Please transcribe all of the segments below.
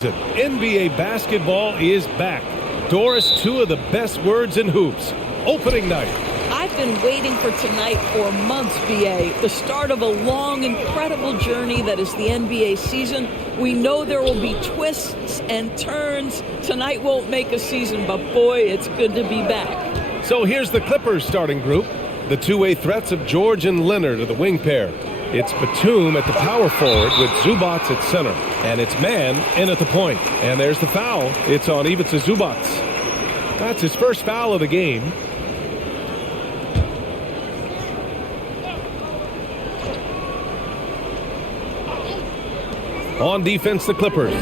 NBA basketball is back. Doris, two of the best words in hoops. Opening night. I've been waiting for tonight for months, BA. The start of a long, incredible journey that is the NBA season. We know there will be twists and turns. Tonight won't make a season, but boy, it's good to be back. So here's the Clippers starting group. The two-way threats of George and Leonard are the wing pair. It's Batum at the power forward with Zubac at center. And it's Man in at the point. And there's the foul. It's on Ivica Zubac. That's his first foul of the game. On defense, the Clippers.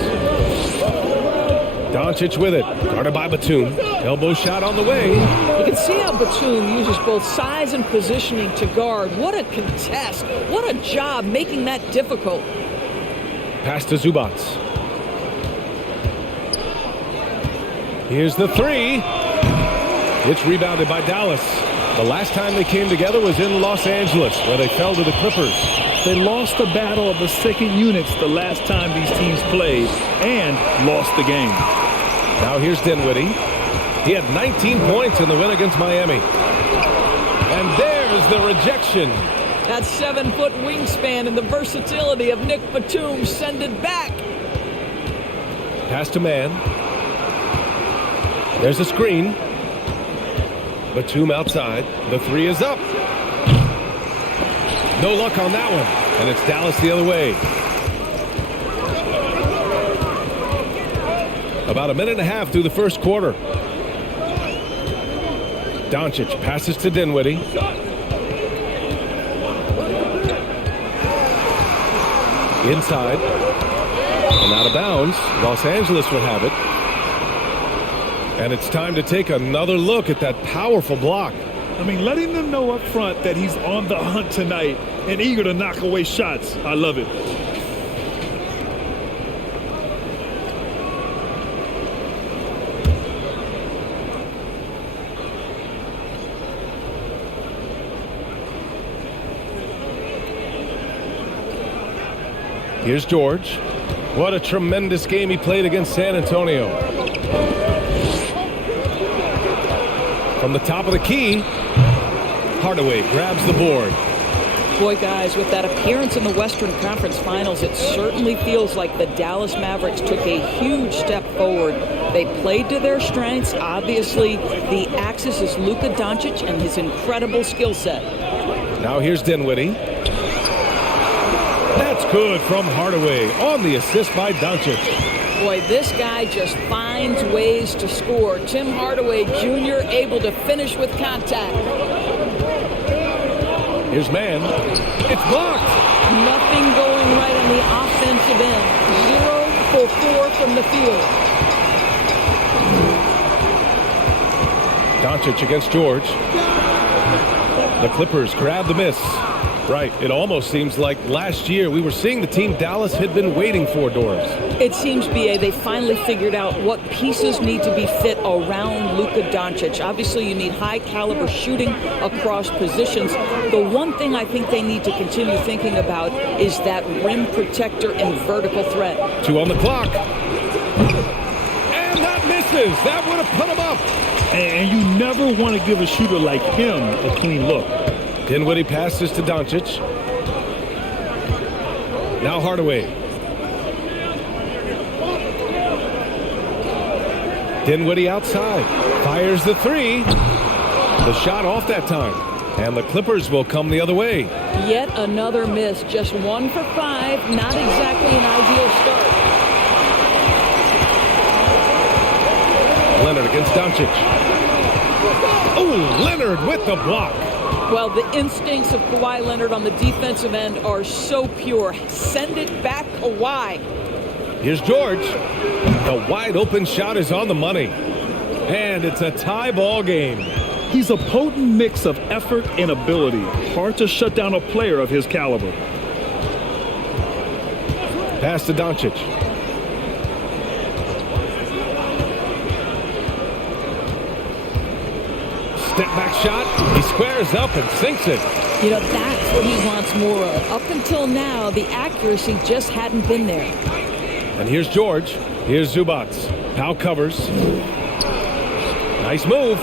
Doncic with it. Guarded by Batum. Elbow shot on the way. You can see how Batum uses both size and positioning to guard. What a contest. What a job making that difficult. Pass to Zubac. Here's the three. It's rebounded by Dallas. The last time they came together was in Los Angeles, where they fell to the Clippers. They lost the battle of the second units the last time these teams played and lost the game. Now here's Dinwiddie. He had 19 points in the win against Miami. And there's the rejection. That 7-foot wingspan and the versatility of Nick Batum send it back. Pass to Man. There's a screen. Batum outside. The three is up. No luck on that one. And it's Dallas the other way. About a minute and a half through the first quarter. Doncic passes to Dinwiddie. Inside. And out of bounds. Los Angeles will have it. And it's time to take another look at that powerful block. I mean, letting them know up front that he's on the hunt tonight and eager to knock away shots. I love it. Here's George. What a tremendous game he played against San Antonio. From the top of the key, Hardaway grabs the board. Boy, guys, with that appearance in the Western Conference Finals, it certainly feels like the Dallas Mavericks took a huge step forward. They played to their strengths. Obviously, the axis is Luka Doncic and his incredible skill set. Now here's Dinwiddie. That's good from Hardaway on the assist by Doncic. Boy, this guy just finds ways to score. Tim Hardaway Jr. able to finish with contact. Here's Man. It's blocked. Nothing going right on the offensive end. 0 for 4 from the field. Doncic against George. The Clippers grab the miss. Right, it almost seems like last year we were seeing the team Dallas had been waiting for, Doris. It seems, BA, they finally figured out what pieces need to be fit around Luka Doncic. Obviously, you need high-caliber shooting across positions. The one thing I think they need to continue thinking about is that rim protector and vertical threat. 2 on the clock. And that misses. That would have put him up. And you never want to give a shooter like him a clean look. Dinwiddie passes to Doncic. Now Hardaway. Dinwiddie outside. Fires the three. The shot off that time. And the Clippers will come the other way. Yet another miss. Just 1 for 5. Not exactly an ideal start. Leonard against Doncic. Oh, Leonard with the block. Well, the instincts of Kawhi Leonard on the defensive end are so pure. Send it back, Kawhi. Here's George. The wide open shot is on the money. And it's a tie ball game. He's a potent mix of effort and ability. Hard to shut down a player of his caliber. Pass to Doncic. Step back shot. He squares up and sinks it. You know, that's what he wants more of. Up until now, the accuracy just hadn't been there. And here's George. Here's Zubac. Powell covers. Nice move.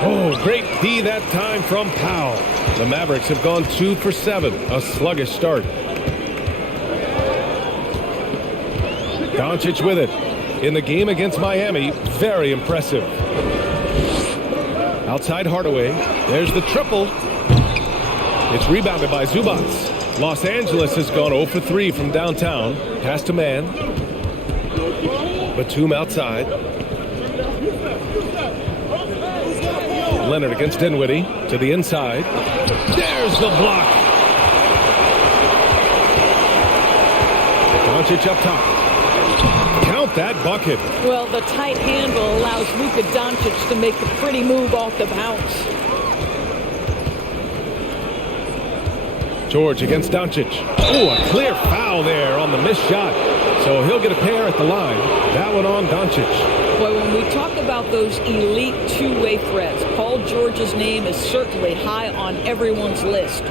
Oh, great D that time from Powell. The Mavericks have gone 2 for 7. A sluggish start. Doncic with it. In the game against Miami, very impressive. Outside Hardaway. There's the triple. It's rebounded by Zubac. Los Angeles has gone 0 for 3 from downtown. Pass to man. Batum outside. Leonard against Dinwiddie to the inside. There's the block. Doncic up top. Count that bucket. Well, the tight handle allows Luka Doncic to make a pretty move off the bounce. George against Doncic. Oh, a clear foul there on the missed shot. So he'll get a pair at the line. That one on Doncic. Boy, when we talk about those elite two-way threats, Paul George's name is certainly high on everyone's list.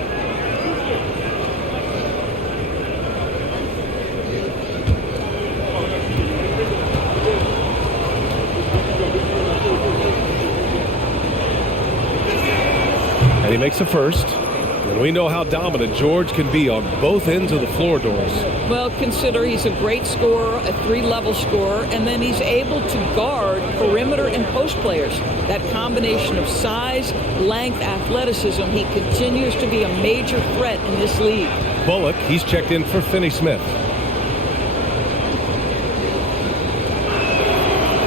And he makes the first. And we know how dominant George can be on both ends of the floor, Doris. Well, consider he's a great scorer, a three-level scorer, and then he's able to guard perimeter and post players. That combination of size, length, athleticism, he continues to be a major threat in this league. Bullock, he's checked in for Finney-Smith.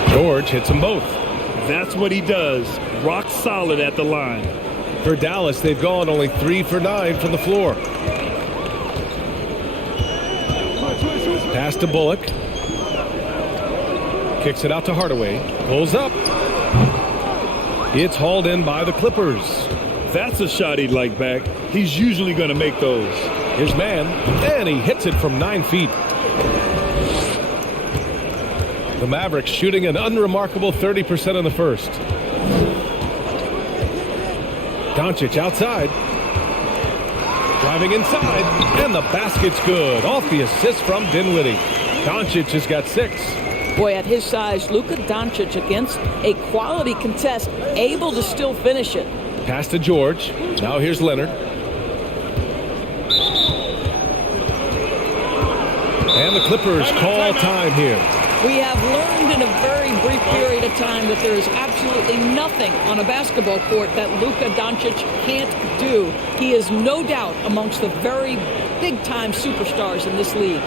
George hits them both. That's what he does. Rock solid at the line. For Dallas, they've gone only 3 for 9 from the floor. Pass to Bullock. Kicks it out to Hardaway. Pulls up. It's hauled in by the Clippers. That's a shot he'd like back. He's usually going to make those. Here's man, and he hits it from 9 feet. The Mavericks shooting an unremarkable 30% in the first. Doncic outside. Driving inside. And the basket's good. Off the assist from Dinwiddie. Doncic has got 6. Boy, at his size, Luka Doncic against a quality contest, able to still finish it. Pass to George. Now here's Leonard. And the Clippers call time here. We have learned in a very brief period of time that there is absolutely nothing on a basketball court that Luka Doncic can't do. He is no doubt amongst the very big-time superstars in this league.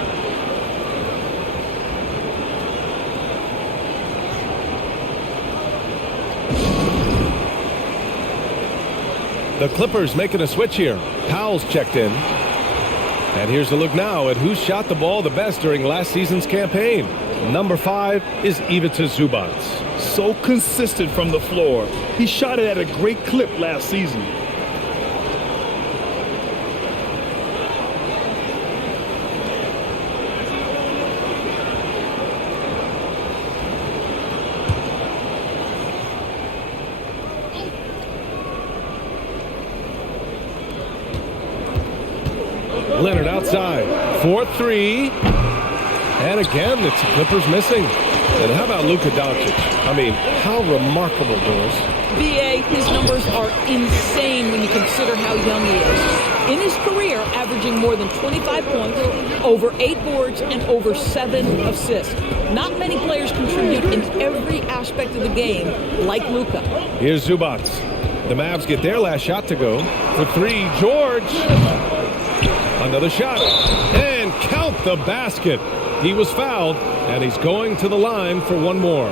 The Clippers making a switch here. Powell's checked in. And here's a look now at who shot the ball the best during last season's campaign. Number 5 is Ivica Zubac. So consistent from the floor. He shot it at a great clip last season. Leonard outside. 4-3. And again, it's the Clippers missing. And how about Luka Doncic? I mean, how remarkable, Doris. B.A., his numbers are insane when you consider how young he is. In his career, averaging more than 25 points, over 8 boards, and over 7 assists. Not many players contribute in every aspect of the game like Luka. Here's Zubac. The Mavs get their last shot to go. For 3, George. Another shot. And count the basket. He was fouled, and he's going to the line for one more.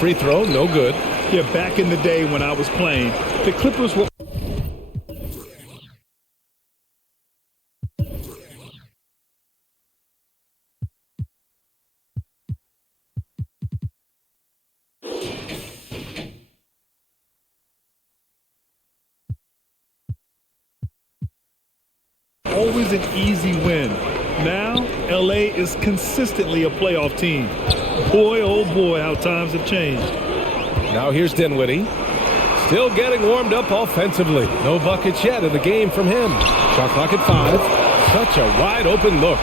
Free throw, no good. Yeah, back in the day when I was playing, the Clippers were was an easy win. Now, LA is consistently a playoff team. Boy, oh boy, how times have changed. Now here's Dinwiddie. Still getting warmed up offensively. No buckets yet in the game from him. Shot clock at 5. Such a wide open look.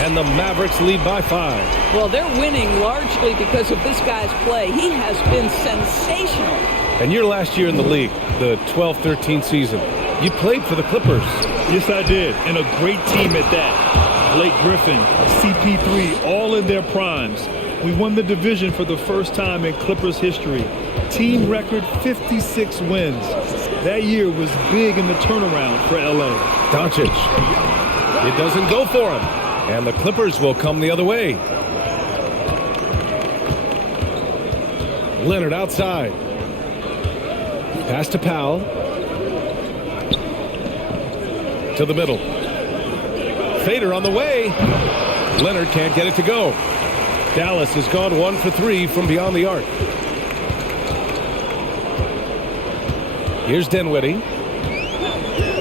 And the Mavericks lead by 5. Well, they're winning largely because of this guy's play. He has been sensational. And your last year in the league, the 12-13 season, you played for the Clippers. Yes, I did, and a great team at that. Blake Griffin, CP3, all in their primes. We won the division for the first time in Clippers history. Team record 56 wins. That year was big in the turnaround for LA. Doncic. It doesn't go for him. And the Clippers will come the other way. Leonard outside. Pass to Powell. To the middle. Fader on the way. Leonard can't get it to go. Dallas has gone 1 for 3 from beyond the arc. Here's Dinwiddie.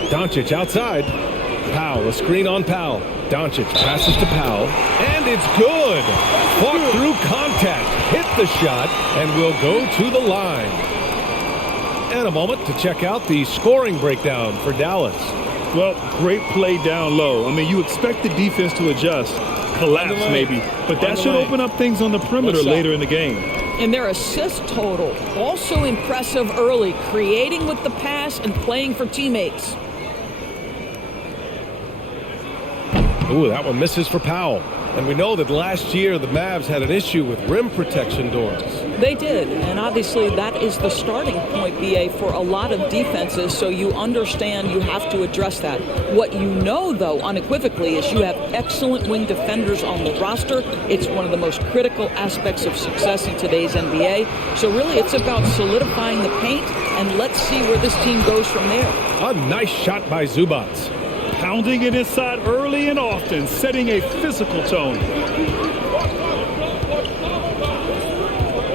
Doncic outside. Powell, a screen on Powell. Doncic passes to Powell, and it's good. Walk through contact, hit the shot, and will go to the line. And a moment to check out the scoring breakdown for Dallas. Well, great play down low. I mean, you expect the defense to adjust, collapse maybe, but that should open up things on the perimeter later in the game. And their assist total, also impressive early, creating with the pass and playing for teammates. Ooh, that one misses for Powell. And we know that last year the Mavs had an issue with rim protection doors. They did, and obviously that is the starting point, BA, for a lot of defenses, so you understand you have to address that. What you know, though, unequivocally, is you have excellent wing defenders on the roster. It's one of the most critical aspects of success in today's NBA. So really it's about solidifying the paint, and let's see where this team goes from there. A nice shot by Zubac. Pounding it inside early and often, setting a physical tone.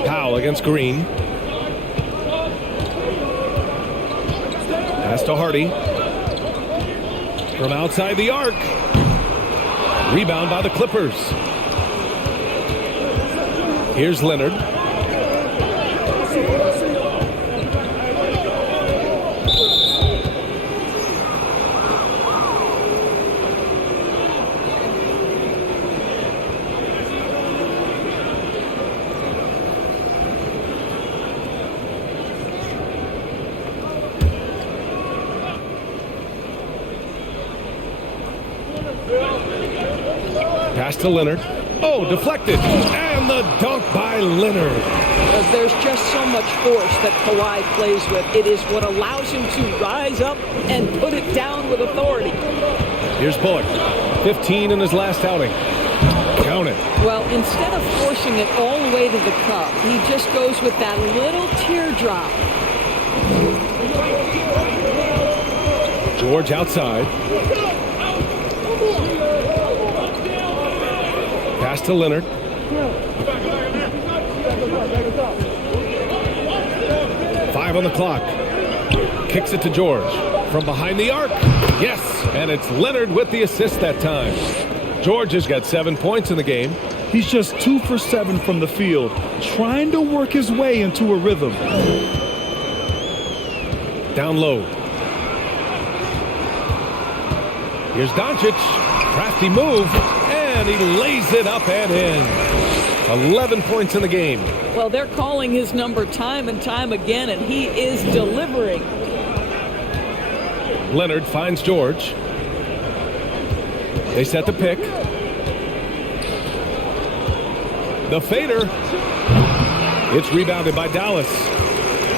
Powell against Green. Pass to Hardy. From outside the arc. Rebound by the Clippers. Here's Leonard. Pass to Leonard. Oh, deflected. And the dunk by Leonard. There's just so much force that Kawhi plays with. It is what allows him to rise up and put it down with authority. Here's Bullock. 15 in his last outing. Count it. Well, instead of forcing it all the way to the cup, he just goes with that little teardrop. George outside. Pass to Leonard. 5 on the clock. Kicks it to George. From behind the arc. Yes, and it's Leonard with the assist that time. George has got 7 points in the game. He's just 2 for 7 from the field, trying to work his way into a rhythm. Down low. Here's Doncic. Crafty move. And he lays it up and in. 11 points in the game. Well, they're calling his number time and time again, and he is delivering. Leonard finds George. They set the pick. The fader. It's rebounded by Dallas.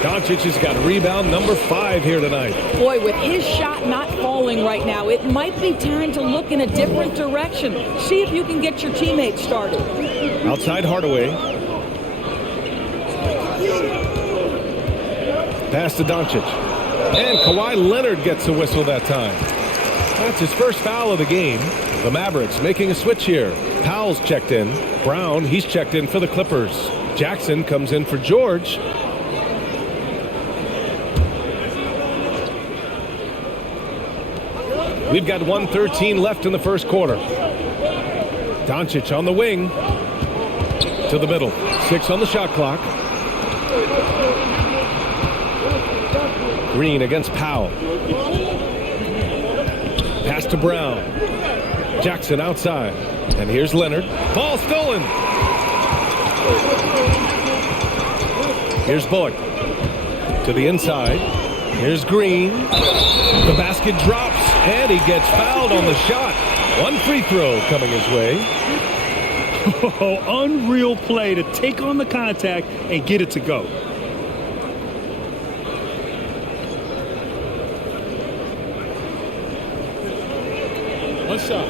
Doncic has got rebound number 5 here tonight. Boy, with his shot not falling right now, it might be time to look in a different direction. See if you can get your teammates started. Outside Hardaway. Pass to Doncic. And Kawhi Leonard gets a whistle that time. That's his first foul of the game. The Mavericks making a switch here. Powell's checked in. Brown, he's checked in for the Clippers. Jackson comes in for George. We've got 1:13 left in the first quarter. Doncic on the wing. To the middle. 6 on the shot clock. Green against Powell. Pass to Brown. Jackson outside. And here's Leonard. Ball stolen. Here's Bullock. To the inside. Here's Green. The basket drops. And he gets fouled on the shot. One free throw coming his way. Oh, unreal play to take on the contact and get it to go. One shot.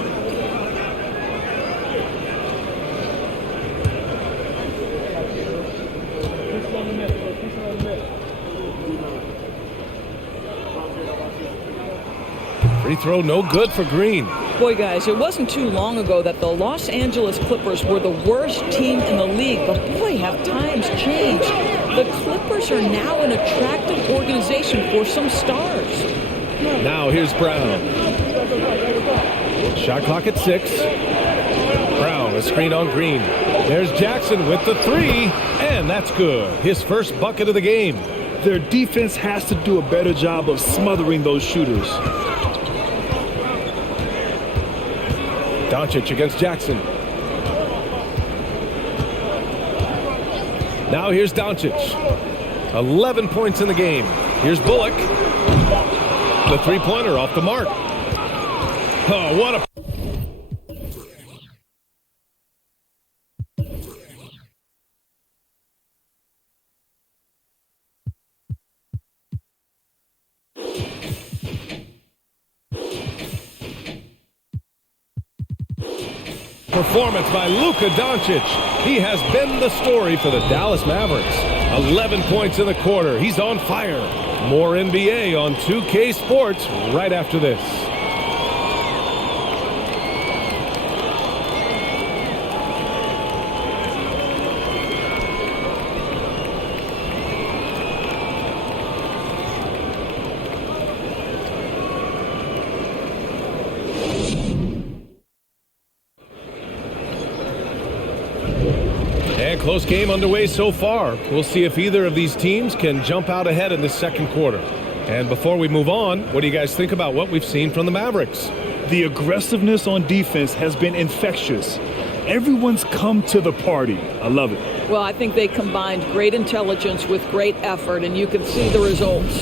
Free throw no good for Green. Boy, guys, it wasn't too long ago that the Los Angeles Clippers were the worst team in the league. But boy, have times changed. The Clippers are now an attractive organization for some stars. Now here's Brown. Shot clock at 6. Brown, a screen on Green. There's Jackson with the 3. And that's good. His first bucket of the game. Their defense has to do a better job of smothering those shooters. Doncic against Jackson. Now here's Doncic. 11 points in the game. Here's Bullock. The three-pointer off the mark. Oh, what a... performance by Luka Doncic. He has been the story for the Dallas Mavericks. 11 points in the quarter. He's on fire. More NBA on 2K Sports right after this. Close game underway so far. We'll see if either of these teams can jump out ahead in this second quarter. And before we move on, what do you guys think about what we've seen from the Mavericks? The aggressiveness on defense has been infectious. Everyone's come to the party. I love it. Well, I think they combined great intelligence with great effort, and you can see the results.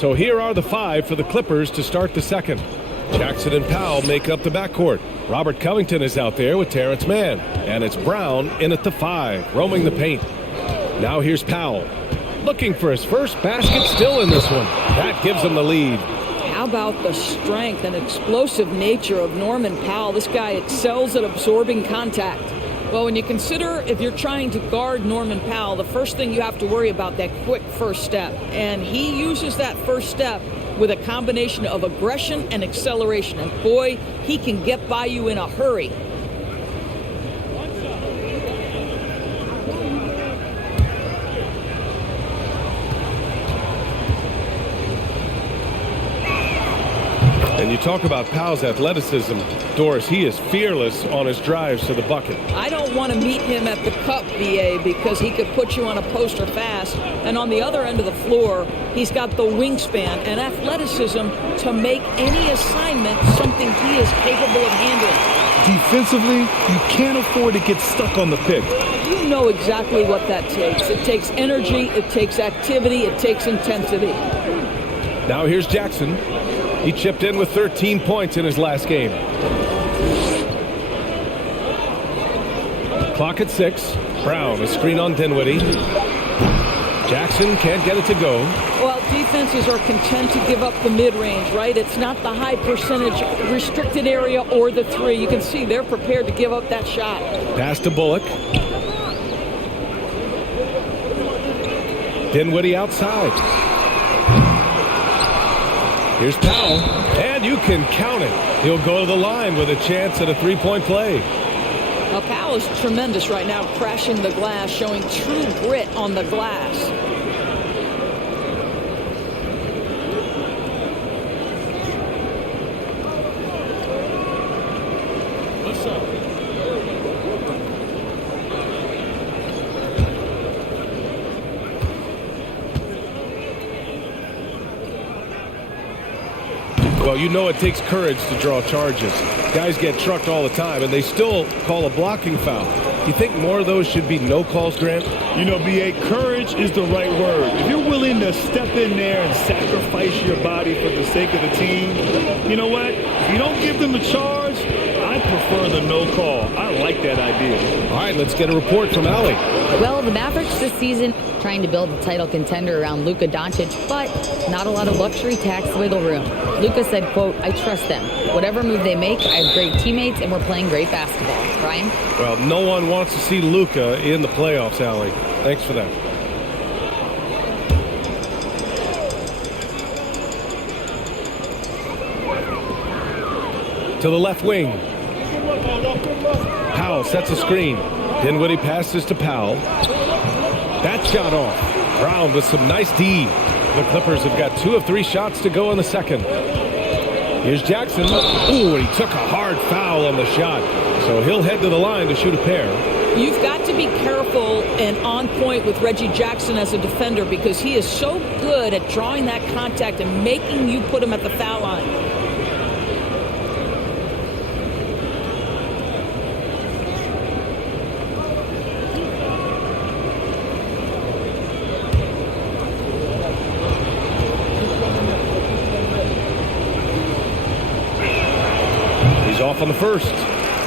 So here are the 5 for the Clippers to start the second. Jackson and Powell make up the backcourt. Robert Covington is out there with Terrence Mann. And it's Brown in at the 5, roaming the paint. Now here's Powell. Looking for his first basket, still in this one. That gives him the lead. How about the strength and explosive nature of Norman Powell? This guy excels at absorbing contact. Well, when you consider if you're trying to guard Norman Powell, the first thing you have to worry about that quick first step. And he uses that first step with a combination of aggression and acceleration. And boy, he can get by you in a hurry. And you talk about Powell's athleticism, Doris, he is fearless on his drives to the bucket. I don't want to meet him at the cup, BA, because he could put you on a poster fast. And on the other end of the floor, he's got the wingspan and athleticism to make any assignment something he is capable of handling. Defensively, you can't afford to get stuck on the pick. You know exactly what that takes. It takes energy, it takes activity, it takes intensity. Now here's Jackson. He chipped in with 13 points in his last game. Clock at 6. Brown, a screen on Dinwiddie. Jackson can't get it to go. Well, defenses are content to give up the mid-range, right? It's not the high percentage restricted area or the 3. You can see they're prepared to give up that shot. Pass to Bullock. Dinwiddie outside. Here's Powell, and you can count it. He'll go to the line with a chance at a three-point play. Now, Powell is tremendous right now, crashing the glass, showing true grit on the glass. Well, you know it takes courage to draw charges. Guys get trucked all the time, and they still call a blocking foul. Do you think more of those should be no calls, Grant? You know, B.A., courage is the right word. If you're willing to step in there and sacrifice your body for the sake of the team, you know what? If you don't give them the charge, I prefer the no call. I like that idea. All right, let's get a report from Allie. Well, the Mavericks this season trying to build a title contender around Luka Doncic, but not a lot of luxury tax wiggle room. Luka said, quote, "I trust them. Whatever move they make, I have great teammates, and we're playing great basketball." Ryan? Well, no one wants to see Luka in the playoffs, Allie. Thanks for that. To the left wing. Powell sets a screen. Dinwiddie passes to Powell. That shot off. Brown with some nice D. The Clippers have got 2 of 3 shots to go in the second. Here's Jackson. Ooh, and he took a hard foul on the shot. So he'll head to the line to shoot a pair. You've got to be careful and on point with Reggie Jackson as a defender because he is so good at drawing that contact and making you put him at the foul line. Off on the first.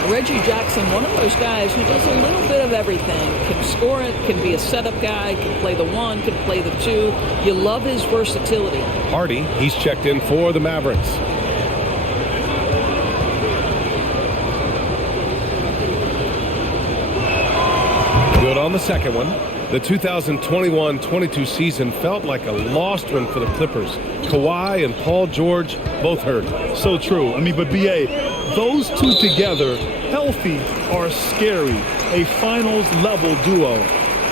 Reggie Jackson, one of those guys who does a little bit of everything. Can score it, can be a setup guy, can play the 1, can play the 2. You love his versatility. Hardy, he's checked in for the Mavericks. Good on the second one. The 2021-22 season felt like a lost one for the Clippers. Kawhi and Paul George both hurt. So true. I mean, but B.A., those two together, healthy, are scary. A finals-level duo.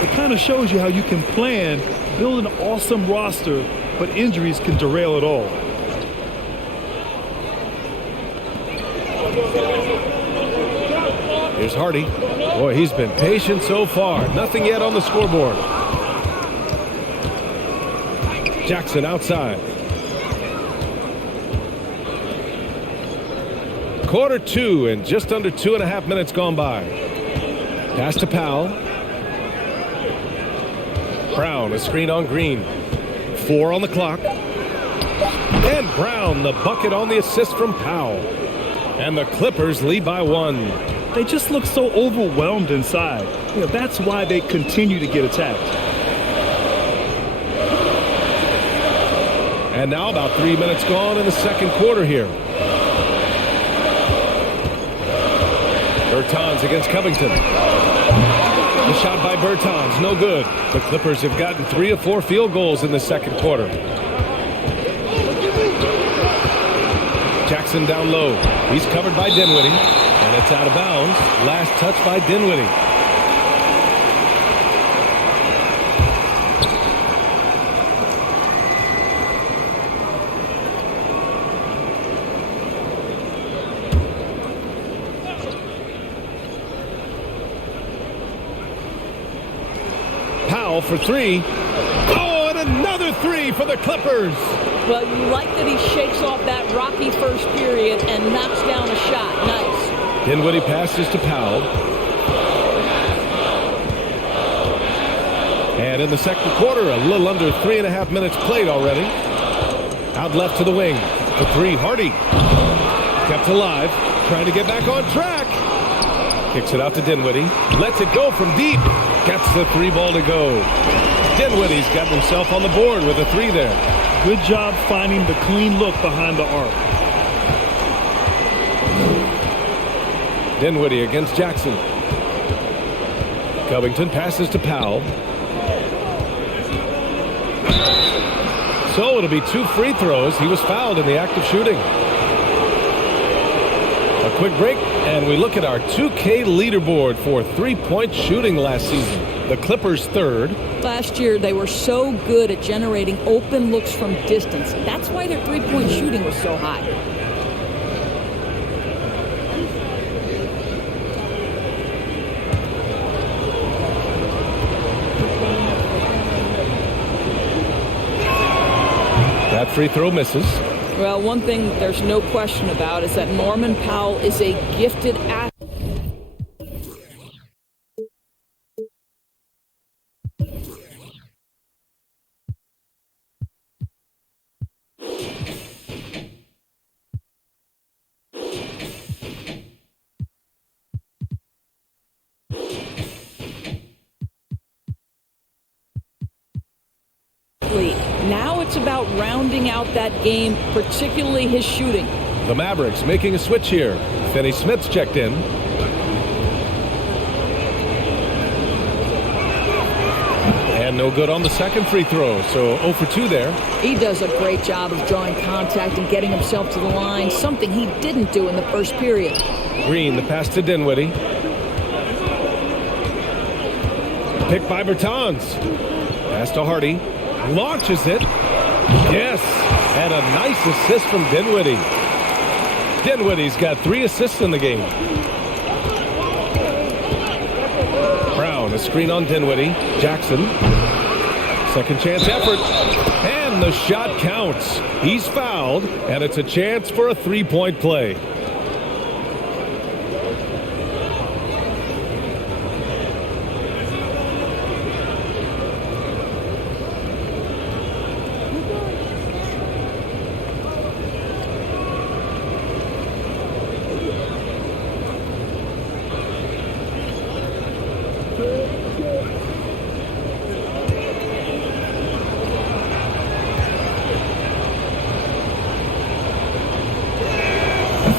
It kind of shows you how you can plan, build an awesome roster, but injuries can derail it all. Here's Hardy. Boy, he's been patient so far. Nothing yet on the scoreboard. Jackson outside. Quarter 2 and just under 2.5 minutes gone by. Pass to Powell. Brown, a screen on Green. 4 on the clock. And Brown, the bucket on the assist from Powell. And the Clippers lead by 1. They just look so overwhelmed inside. You know, that's why they continue to get attacked. And now about 3 minutes gone in the second quarter here. Bertans against Covington. The shot by Bertans, no good. The Clippers have gotten 3 of 4 field goals in the second quarter. Jackson down low. He's covered by Dinwiddie. And it's out of bounds. Last touch by Dinwiddie. Powell for 3. Oh, and another 3 for the Clippers. Well, you like that he shakes off that rocky first period and knocks down a shot. Nice. Dinwiddie passes to Powell. And in the second quarter, a little under 3.5 minutes played already. Out left to the wing. For 3, Hardy. Kept alive. Trying to get back on track. Kicks it out to Dinwiddie. Lets it go from deep. Gets the 3 ball to go. Dinwiddie's got himself on the board with a 3 there. Good job finding the clean look behind the arc. Dinwiddie against Jackson. Covington passes to Powell. So it'll be 2 free throws. He was fouled in the act of shooting. A quick break, and we look at our 2K leaderboard for three-point shooting last season. The Clippers third. Last year, they were so good at generating open looks from distance. That's why their three-point shooting was so high. That free throw misses. Well, one thing there's no question about is that Norman Powell is a gifted athlete. Now it's about rounding out that game, particularly his shooting. The Mavericks making a switch here. Finney Smith's checked in. And no good on the second free throw, so 0 for 2 there. He does a great job of drawing contact and getting himself to the line, something he didn't do in the first period. Green, the pass to Dinwiddie. Picked by Bertans. Pass to Hardy. Launches it. Yes. And a nice assist from Dinwiddie. Dinwiddie's got 3 assists in the game. Brown, a screen on Dinwiddie. Jackson. Second chance effort. And the shot counts. He's fouled, and it's a chance for a three-point play.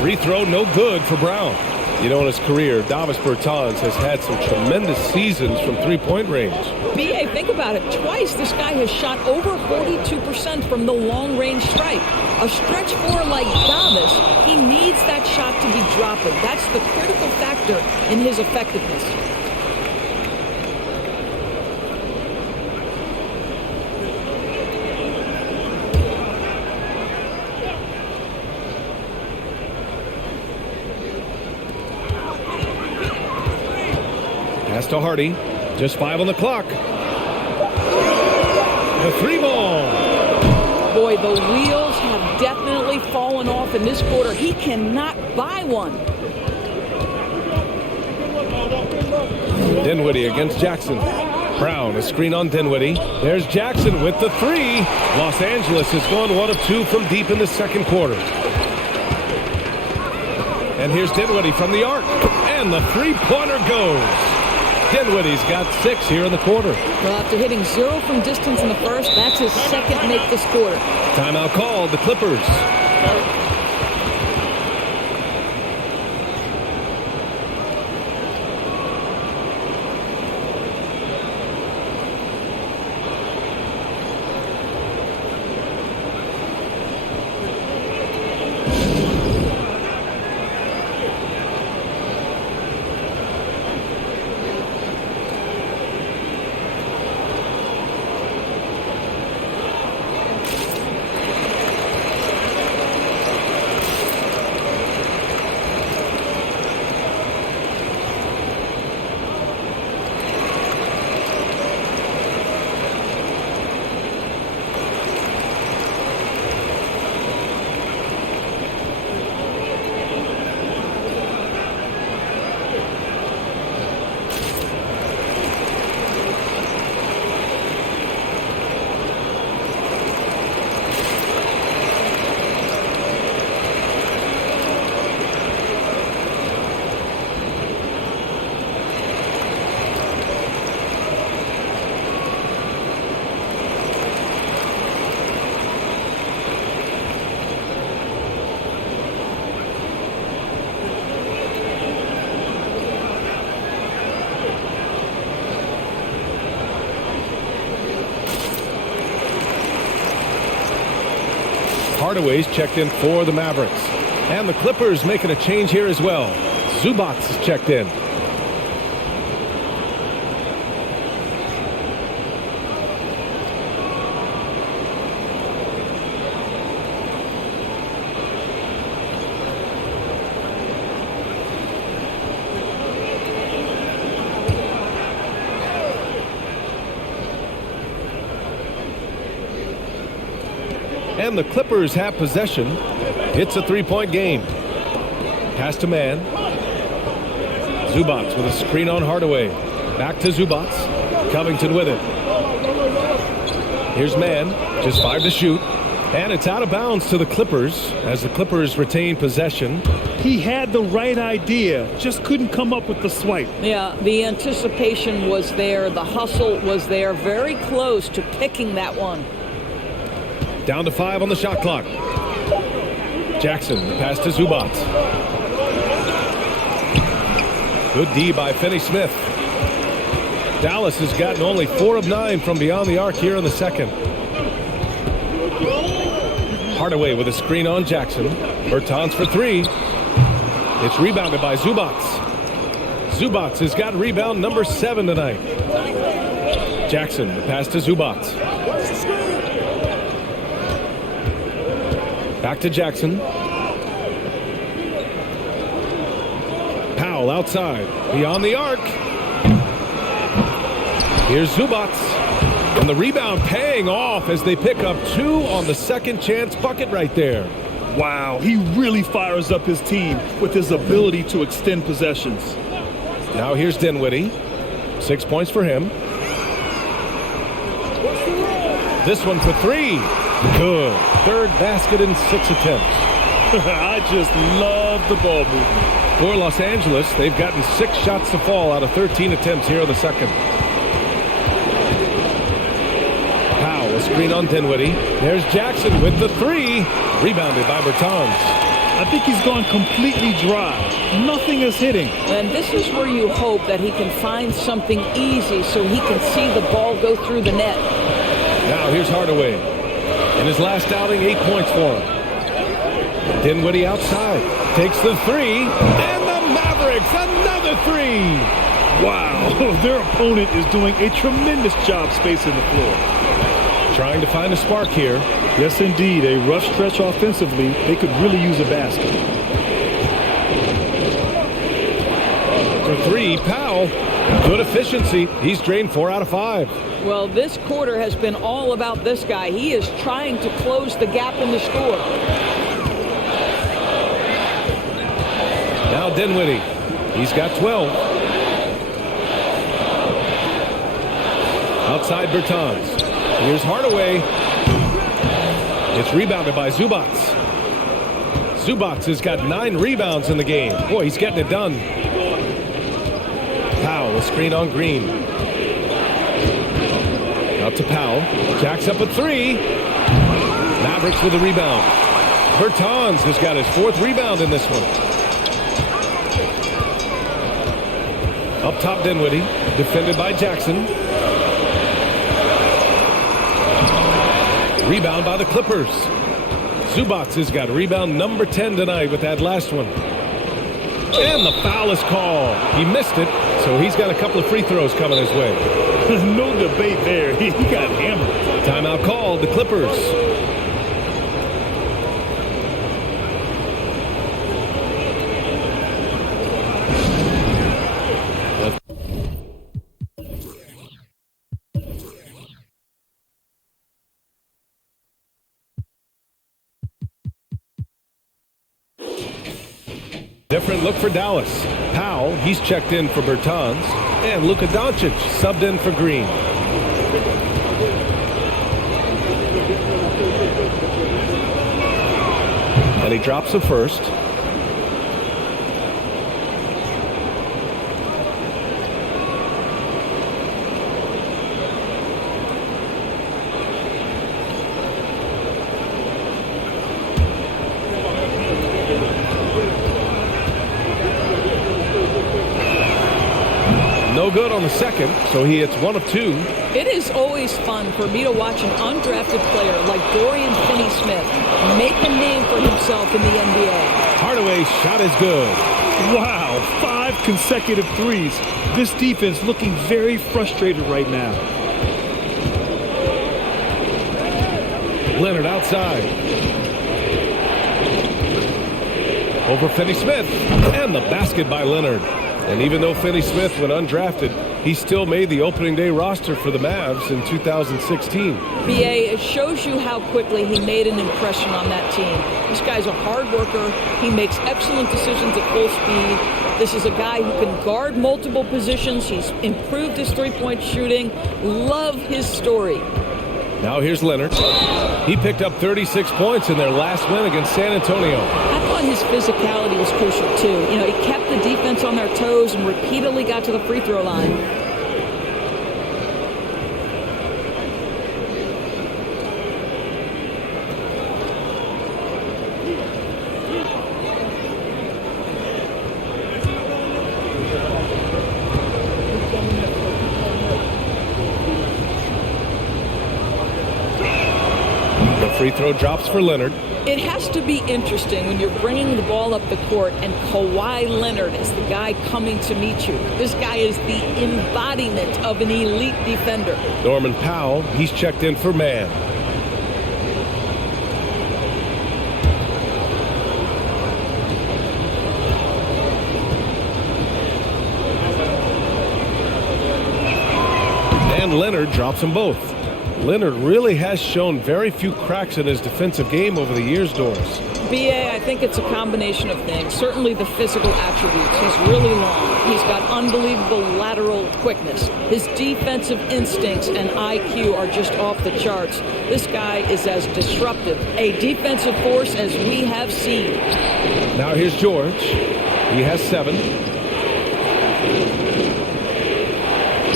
Free throw, no good for Brown. You know, in his career, Davis Bertans has had some tremendous seasons from three-point range. B.A., think about it. Twice this guy has shot over 42% from the long-range stripe. A stretch four like Davis, he needs that shot to be dropping. That's the critical factor in his effectiveness. Pass to Hardy. Just 5 on the clock. The 3 ball. Boy, the wheels have definitely fallen off in this quarter. He cannot buy one. Dinwiddie against Jackson. Brown, a screen on Dinwiddie. There's Jackson with the 3. Los Angeles has gone 1 of 2 from deep in the second quarter. And here's Dinwiddie from the arc. And the three-pointer goes. Dinwiddie's got 6 here in the quarter. Well, after hitting 0 from distance in the first, that's his second make this quarter. Timeout called, the Clippers. Hardaway's checked in for the Mavericks. And the Clippers making a change here as well. Zubac is checked in. And the Clippers have possession. It's a three-point game. Pass to man. Zubac with a screen on Hardaway. Back to Zubac. Covington with it. Here's man. Just 5 to shoot. And it's out of bounds to the Clippers as the Clippers retain possession. He had the right idea, just couldn't come up with the swipe. Yeah, the anticipation was there. The hustle was there. Very close to picking that one. Down to 5 on the shot clock. Jackson, the pass to Zubac. Good D by Finney-Smith. Dallas has gotten only 4 of 9 from beyond the arc here in the second. Hardaway with a screen on Jackson. Bertans for 3. It's rebounded by Zubac. Zubac has got rebound number 7 tonight. Jackson, the pass to Zubac. Back to Jackson. Powell outside. Beyond the arc. Here's Zubac. And the rebound paying off as they pick up 2 on the second chance bucket right there. Wow, he really fires up his team with his ability to extend possessions. Now here's Dinwiddie. 6 points for him. This one for 3. Good. Third basket in 6 attempts. I just love the ball movement. For Los Angeles, they've gotten 6 shots to fall out of 13 attempts here in the second. Powell, a screen on Dinwiddie. There's Jackson with the 3. Rebounded by Bertans. I think he's gone completely dry. Nothing is hitting. And this is where you hope that he can find something easy so he can see the ball go through the net. Now here's Hardaway. In his last outing, 8 points for him. Dinwiddie outside. Takes the 3. And the Mavericks, another 3. Wow, their opponent is doing a tremendous job spacing the floor. Trying to find a spark here. Yes, indeed. A rough stretch offensively. They could really use a basket. For 3, Powell. Good efficiency. He's drained 4 out of 5. Well, this quarter has been all about this guy. He is trying to close the gap in the score. Now Dinwiddie. He's got 12. Outside Bertans. Here's Hardaway. It's rebounded by Zubac. Zubac has got 9 rebounds in the game. Boy, he's getting it done. Powell, a screen on Green. Out to Powell. Jacks up a 3. Mavericks with a rebound. Bertans has got his 4th rebound in this one. Up top Dinwiddie. Defended by Jackson. Rebound by the Clippers. Zubac has got rebound number 10 tonight with that last one. And the foul is called. He missed it, so he's got a couple of free throws coming his way. No debate there. He got hammered. Timeout called, the Clippers. Different look for Dallas. Powell, he's checked in for Bertans. And Luka Doncic subbed in for Green. And he drops the first. No good on the second, so he hits 1 of 2. It is always fun for me to watch an undrafted player like Dorian Finney-Smith make a name for himself in the NBA. Hardaway's shot is good. Wow, 5 consecutive threes. This defense looking very frustrated right now. Leonard outside. Over Finney-Smith. And the basket by Leonard. And even though Finney-Smith went undrafted, he still made the opening day roster for the Mavs in 2016. BA, it shows you how quickly he made an impression on that team. This guy's a hard worker. He makes excellent decisions at full speed. This is a guy who can guard multiple positions. He's improved his three-point shooting. Love his story. Now here's Leonard. He picked up 36 points in their last win against San Antonio. I thought his physicality was crucial too. You know, he kept the defense on their toes and repeatedly got to the free throw line. Free throw drops for Leonard. It has to be interesting when you're bringing the ball up the court and Kawhi Leonard is the guy coming to meet you. This guy is the embodiment of an elite defender. Norman Powell, he's checked in for man. And Leonard drops them both. Leonard really has shown very few cracks in his defensive game over the years, Doris. BA, I think it's a combination of things. Certainly the physical attributes. He's really long. He's got unbelievable lateral quickness. His defensive instincts and IQ are just off the charts. This guy is as disruptive a defensive force as we have seen. Now here's George. He has 7.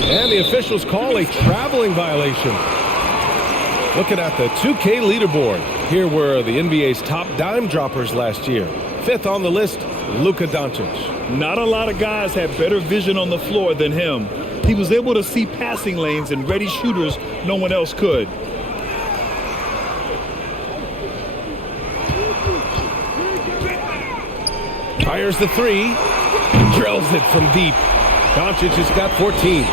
And the officials call a traveling violation. Looking at the 2K leaderboard, here were the NBA's top dime droppers last year. 5th on the list, Luka Doncic. Not a lot of guys had better vision on the floor than him. He was able to see passing lanes and ready shooters no one else could. Fires the 3, drills it from deep. Doncic has got 14.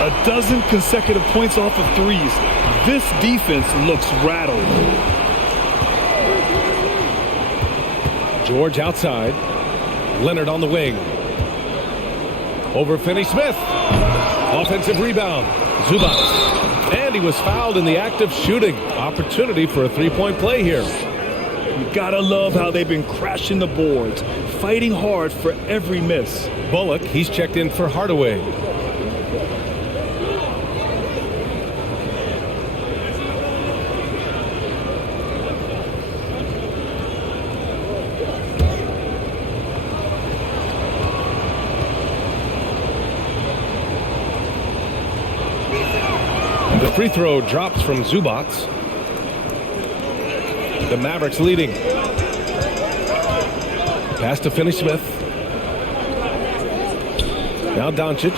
A dozen consecutive points off of threes. This defense looks rattled. George outside. Leonard on the wing. Over Finney-Smith. Offensive rebound. Zubac. And he was fouled in the act of shooting. Opportunity for a three-point play here. You gotta love how they've been crashing the boards, fighting hard for every miss. Bullock, he's checked in for Hardaway. The free throw drops from Zubac. The Mavericks leading. Pass to Finney-Smith. Now Doncic.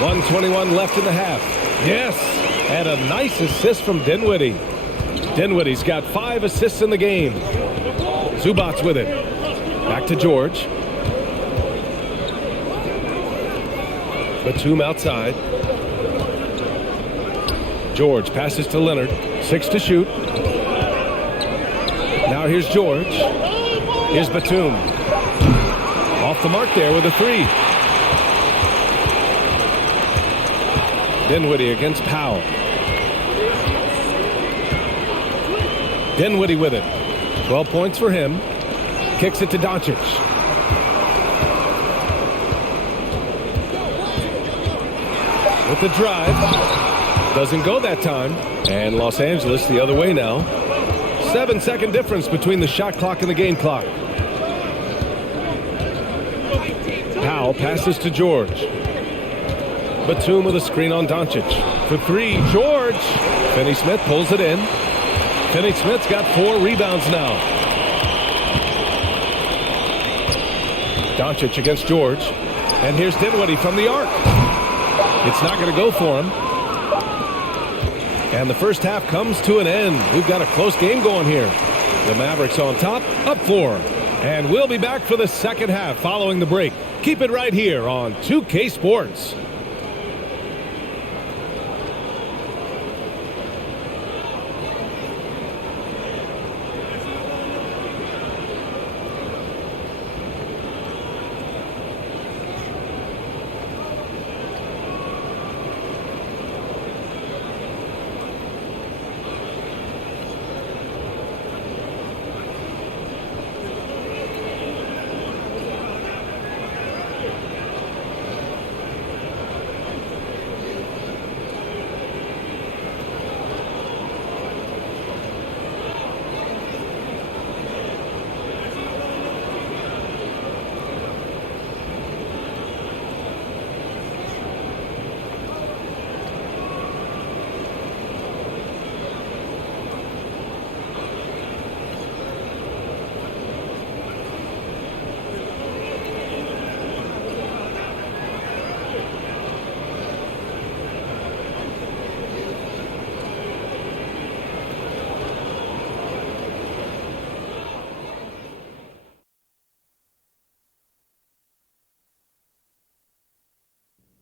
1:21 left in the half. Yes, and a nice assist from Dinwiddie. Dinwiddie's got 5 assists in the game. Zubac with it. Back to George. Batum outside. George passes to Leonard. 6 to shoot. Now here's George. Here's Batum. Off the mark there with a 3. Dinwiddie against Powell. Dinwiddie with it. 12 points for him. Kicks it to Doncic. With the drive. Doesn't go that time. And Los Angeles the other way now. 7-second difference between the shot clock and the game clock. Powell passes to George. Batum with a screen on Doncic. For 3, George. Finney-Smith pulls it in. Finney-Smith's got 4 rebounds now. Doncic against George. And here's Dinwiddie from the arc. It's not going to go for him. And the first half comes to an end. We've got a close game going here. The Mavericks on top, up 4. And we'll be back for the second half following the break. Keep it right here on 2K Sports.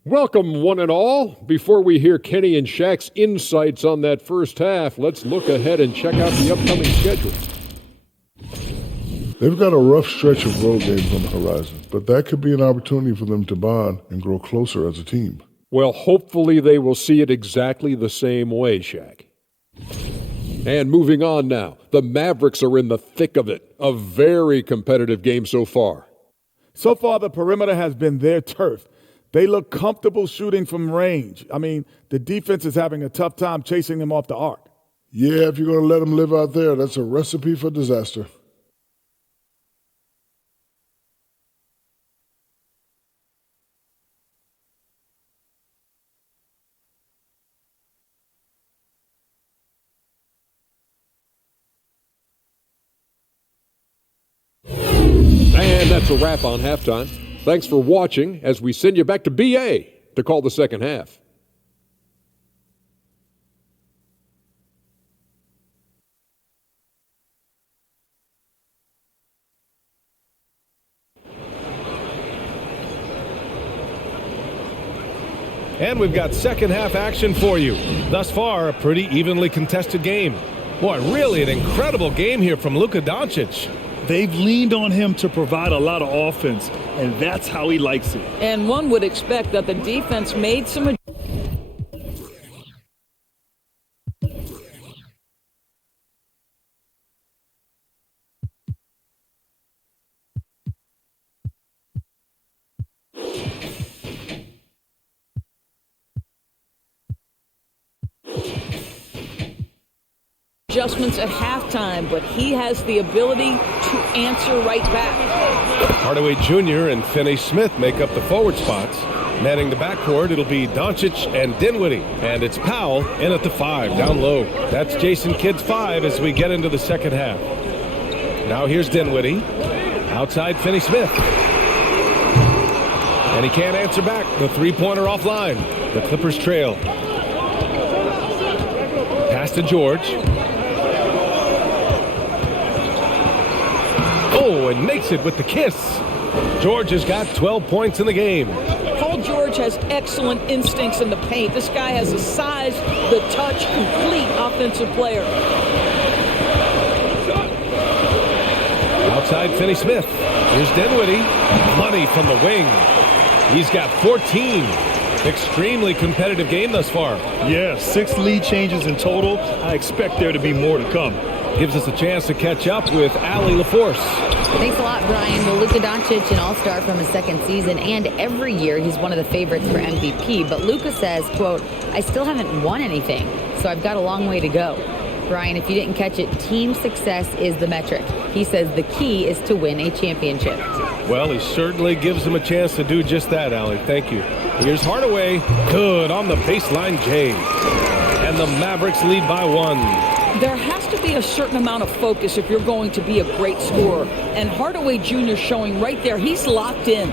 Welcome, one and all. Before we hear Kenny and Shaq's insights on that first half, let's look ahead and check out the upcoming schedule. They've got a rough stretch of road games on the horizon, but that could be an opportunity for them to bond and grow closer as a team. Well, hopefully they will see it exactly the same way, Shaq. And moving on now, the Mavericks are in the thick of it. A very competitive game so far. So far, the perimeter has been their turf. They look comfortable shooting from range. I mean, the defense is having a tough time chasing them off the arc. Yeah, if you're going to let them live out there, that's a recipe for disaster. And that's a wrap on halftime. Thanks for watching as we send you back to BA to call the second half. And we've got second half action for you. Thus far, a pretty evenly contested game. Boy, really an incredible game here from Luka Doncic. They've leaned on him to provide a lot of offense, and that's how he likes it. And one would expect that the defense made some adjustments at halftime, but he has the ability to answer right back. Hardaway Jr. and Finney-Smith make up the forward spots. Manning the backcourt, it'll be Doncic and Dinwiddie. And it's Powell in at the 5, down low. That's Jason Kidd's 5 as we get into the second half. Now here's Dinwiddie. Outside Finney-Smith. And he can't answer back. The three-pointer offline. The Clippers trail. Pass to George. Oh, and makes it with the kiss. George has got 12 points in the game. Paul George has excellent instincts in the paint. This guy has the size, the touch, complete offensive player. Outside Finney-Smith. Here's Dinwiddie. Money from the wing. He's got 14. Extremely competitive game thus far. Yeah, 6 lead changes in total. I expect there to be more to come. Gives us a chance to catch up with Allie LaForce. Thanks a lot, Brian. Well, Luka Doncic, an all-star from his second season, and every year he's one of the favorites for MVP. But Luka says, quote, I still haven't won anything, so I've got a long way to go. Brian, if you didn't catch it, team success is the metric. He says the key is to win a championship. Well, he certainly gives them a chance to do just that, Allie. Thank you. Here's Hardaway. Good on the baseline J. And the Mavericks lead by 1. There has to be a certain amount of focus if you're going to be a great scorer. And Hardaway Jr. showing right there, he's locked in.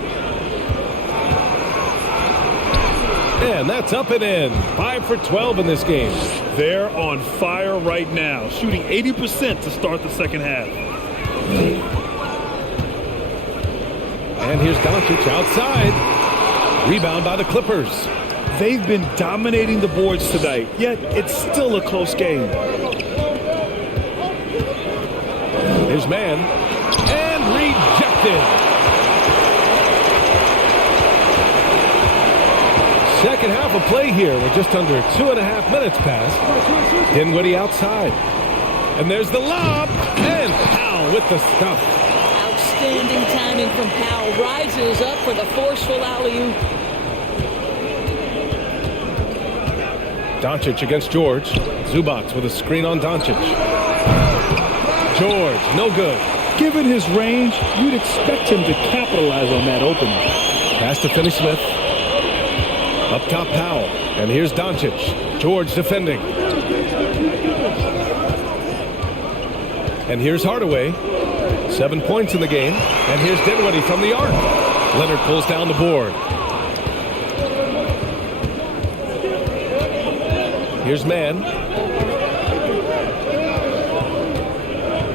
And that's up and in. 5 for 12 in this game. They're on fire right now, shooting 80% to start the second half. And here's Doncic outside. Rebound by the Clippers. They've been dominating the boards tonight, yet it's still a close game. Here's man. And rejected. Second half of play here. We're just under 2.5 minutes past. Dinwiddie outside. And there's the lob. And Powell with the stuff. Outstanding timing from Powell. Rises up for the forceful alley-oop. Doncic against George. Zubac with a screen on Doncic. George, no good. Given his range, you'd expect him to capitalize on that opening. Pass to Finney-Smith. Up top, Powell. And here's Doncic. George defending. And here's Hardaway. 7 points in the game. And here's Dinwiddie from the arc. Leonard pulls down the board. Here's man.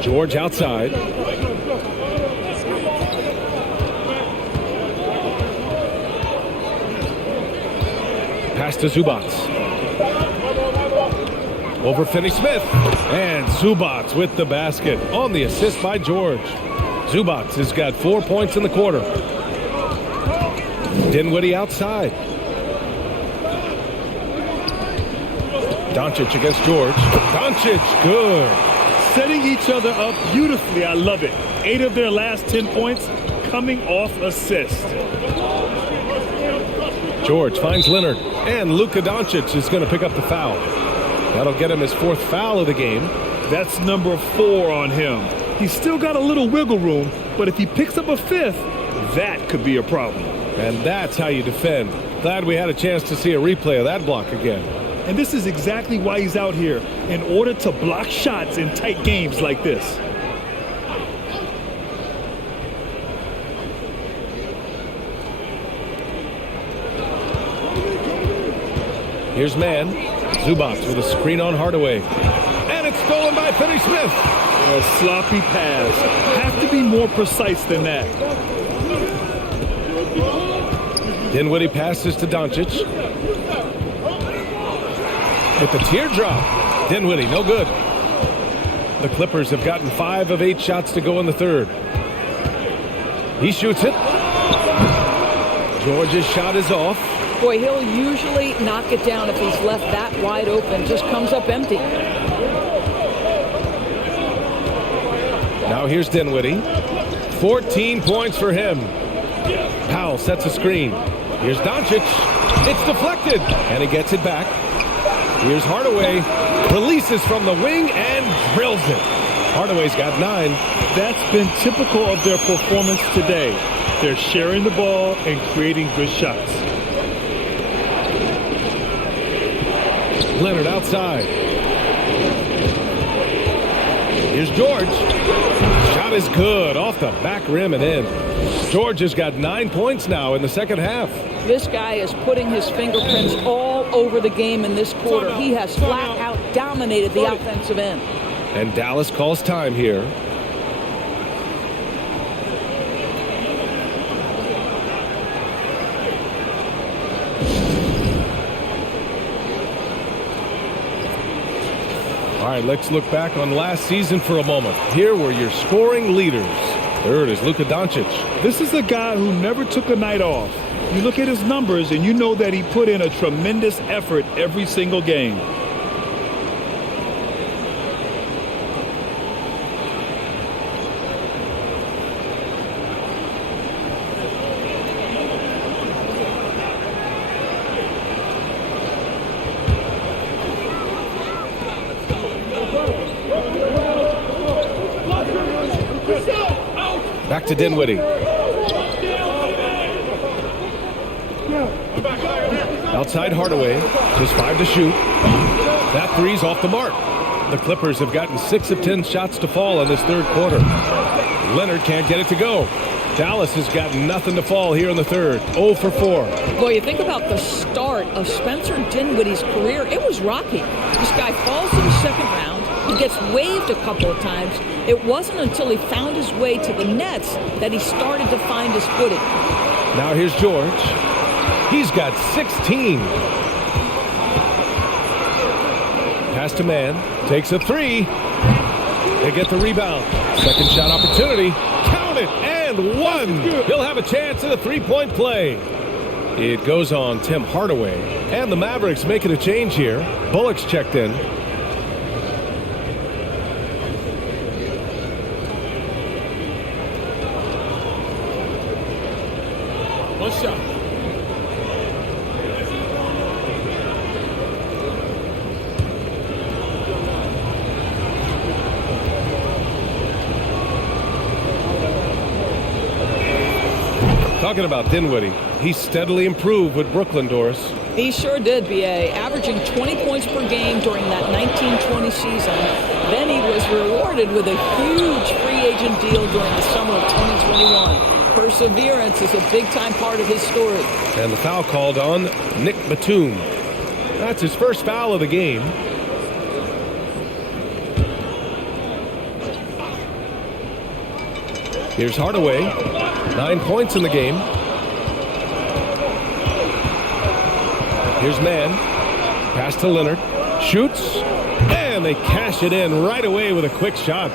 George outside. Pass to Zubac. Over Finney-Smith. And Zubac with the basket on the assist by George. Zubac has got 4 points in the quarter. Dinwiddie outside. Doncic against George. Doncic, good. Setting each other up beautifully. I love it. 8 of their last 10 points coming off assist. George finds Leonard. And Luka Doncic is going to pick up the foul. That'll get him his 4th foul of the game. That's number 4 on him. He's still got a little wiggle room, but if he picks up a 5th, that could be a problem. And that's how you defend. Glad we had a chance to see a replay of that block again. And this is exactly why he's out here, in order to block shots in tight games like this. Here's man. Zubac with a screen on Hardaway. And it's stolen by Finney-Smith. A sloppy pass. Have to be more precise than that. Dinwiddie passes to Doncic. With the teardrop. Dinwiddie, no good. The Clippers have gotten 5 of 8 shots to go in the third. He shoots it. George's shot is off. Boy, he'll usually knock it down if he's left that wide open. Just comes up empty. Now here's Dinwiddie. 14 points for him. Powell sets a screen. Here's Doncic. It's deflected. And he gets it back. Here's Hardaway. Releases from the wing and drills it. Hardaway's got 9. That's been typical of their performance today. They're sharing the ball and creating good shots. Leonard outside. Here's George. Shot is good. Off the back rim and in. George has got 9 points now in the second half. This guy is putting his fingerprints all over the game in this quarter. He has flat out dominated the offensive end. And Dallas calls time here. All right, let's look back on last season for a moment. Here were your scoring leaders. Third is Luka Doncic. This is a guy who never took a night off. You look at his numbers and you know that he put in a tremendous effort every single game. Back to Dinwiddie. Outside Hardaway, just 5 to shoot. That three's off the mark. The Clippers have gotten 6 of 10 shots to fall in this third quarter. Leonard can't get it to go. Dallas has got nothing to fall here in the third. 0 for 4. Boy, you think about the start of Spencer Dinwiddie's career. It was rocky. This guy falls to the second round. He gets waived a couple of times. It wasn't until he found his way to the Nets that he started to find his footing. Now here's George. He's got 16. Pass to man. Takes a 3. They get the rebound. Second shot opportunity. Count it. And 1. He'll have a chance at a three-point play. It goes on Tim Hardaway. And the Mavericks making a change here. Bullock's checked in. One shot. Talking about Dinwiddie, he steadily improved with Brooklyn, Doris. He sure did, B.A., averaging 20 points per game during that 1920 season. Then he was rewarded with a huge free agent deal during the summer of 2021. Perseverance is a big-time part of his story. And the foul called on Nick Batum. That's his first foul of the game. Here's Hardaway. 9 points in the game. Here's Mann. Pass to Leonard. Shoots. And they cash it in right away with a quick shot.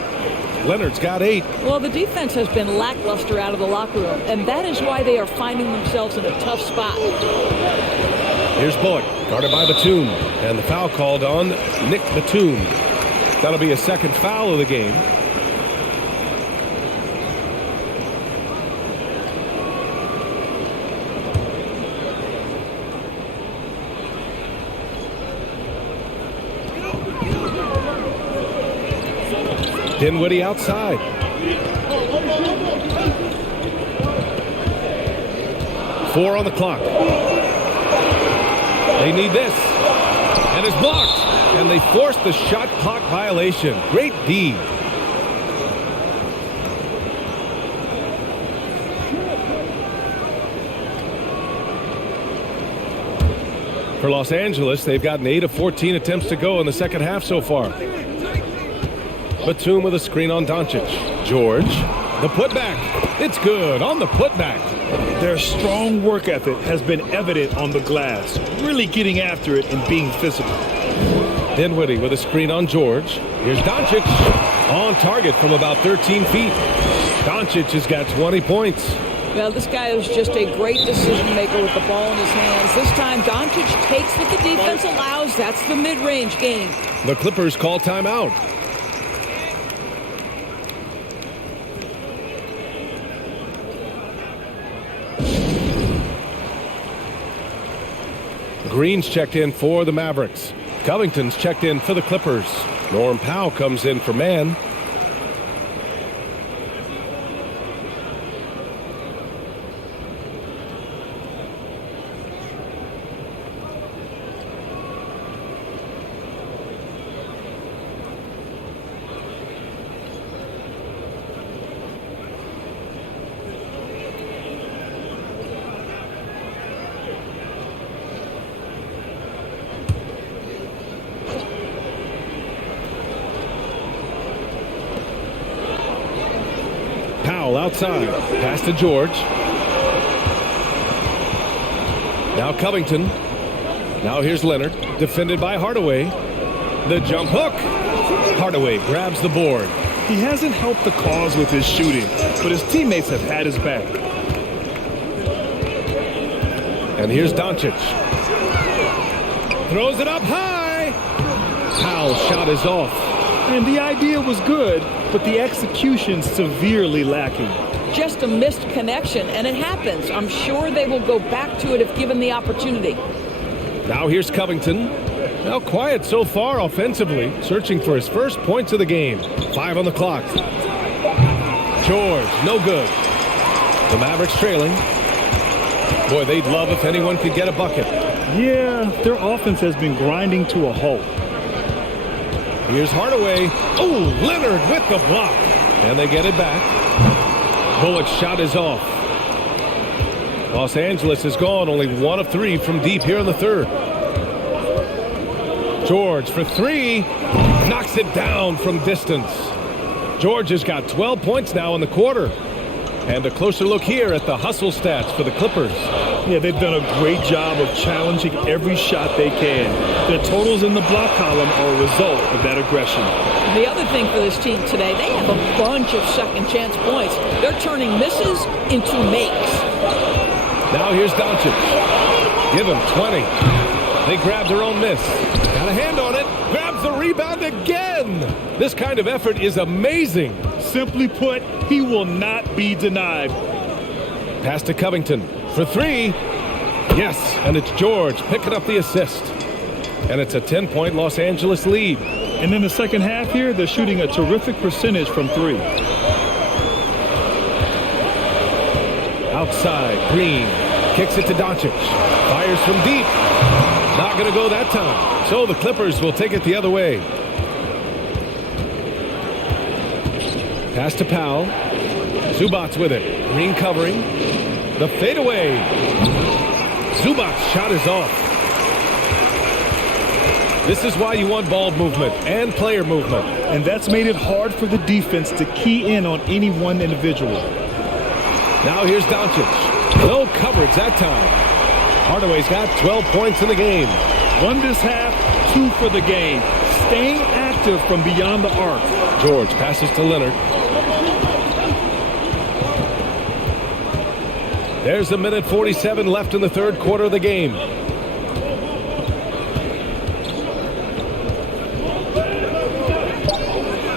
Leonard's got 8. Well, the defense has been lackluster out of the locker room, and that is why they are finding themselves in a tough spot. Here's Bullock, guarded by Batum. And the foul called on Nick Batum. That'll be a second foul of the game. Dinwiddie outside. Four on the clock. They need this. And it's blocked. And they force the shot clock violation. Great D. For Los Angeles, they've gotten 8 of 14 attempts to go in the second half so far. Batum with a screen on Doncic. George, the putback. It's good on the putback. Their strong work ethic has been evident on the glass, really getting after it and being physical. Dinwiddie with a screen on George. Here's Doncic on target from about 13 feet. Doncic has got 20 points. Well, this guy is just a great decision maker with the ball in his hands. This time, Doncic takes what the defense allows. That's the mid-range game. The Clippers call timeout. Green's checked in for the Mavericks. Covington's checked in for the Clippers. Norm Powell comes in for Mann. Outside. Pass to George. Now Covington. Now here's Leonard. Defended by Hardaway. The jump hook. Hardaway grabs the board. He hasn't helped the cause with his shooting, but his teammates have had his back. And here's Doncic. Throws it up high. Powell's shot is off. And the idea was good, but the execution severely lacking. Just a missed connection, and it happens. I'm sure they will go back to it if given the opportunity. Now here's Covington. Now quiet so far offensively, searching for his first points of the game. 5 on the clock. George, no good. The Mavericks trailing. Boy, they'd love if anyone could get a bucket. Yeah, their offense has been grinding to a halt. Here's Hardaway. Oh, Leonard with the block. And they get it back. Bullock's shot is off. Los Angeles is gone, only 1 of 3 from deep here in the third. George for 3, knocks it down from distance. George has got 12 points now in the quarter. And a closer look here at the hustle stats for the Clippers. Yeah, they've done a great job of challenging every shot they can. Their totals in the block column are a result of that aggression. The other thing for this team today, they have a bunch of second chance points. They're turning misses into makes. Now here's Doncic. Give him 20. They grab their own miss. Got a hand on it. Grabs the rebound again. This kind of effort is amazing. Simply put, he will not be denied. Pass to Covington for 3. Yes, and it's George picking up the assist. And it's a 10-point Los Angeles lead. And in the second half here, they're shooting a terrific percentage from 3. Outside, Green kicks it to Doncic. Fires from deep. Not going to go that time. So the Clippers will take it the other way. Pass to Powell. Zubac's with it. Green covering. The fadeaway. Zubac's shot is off. This is why you want ball movement and player movement. And that's made it hard for the defense to key in on any one individual. Now here's Doncic. No coverage that time. Hardaway's got 12 points in the game. 1 this half, 2 for the game. Staying active from beyond the arc. George passes to Leonard. There's 1:47 left in the third quarter of the game.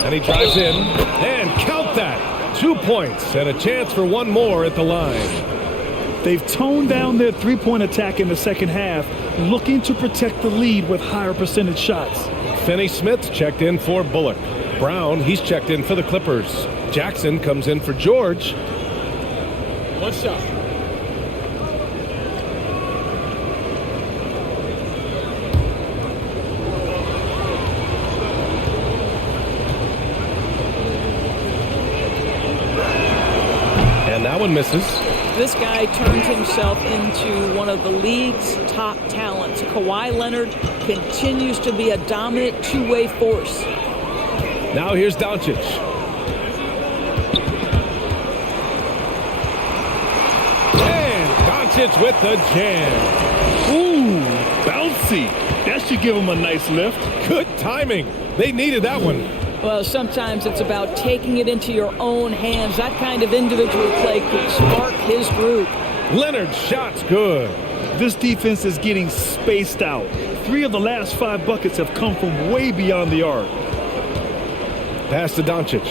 And he drives in. And count that. 2 points and a chance for 1 more at the line. They've toned down their three-point attack in the second half, looking to protect the lead with higher percentage shots. Finney-Smith checked in for Bullock. Brown, he's checked in for the Clippers. Jackson comes in for George. 1 shot. And that one misses. This guy turned himself into one of the league's top talents. Kawhi Leonard continues to be a dominant two-way force. Now here's Doncic. And Doncic with the jam. Ooh, bouncy. That should give him a nice lift. Good timing. They needed that one. Well, sometimes it's about taking it into your own hands. That kind of individual play could spark his group. Leonard's shot's good. This defense is getting spaced out. 3 of the last 5 buckets have come from way beyond the arc. Pass to Doncic.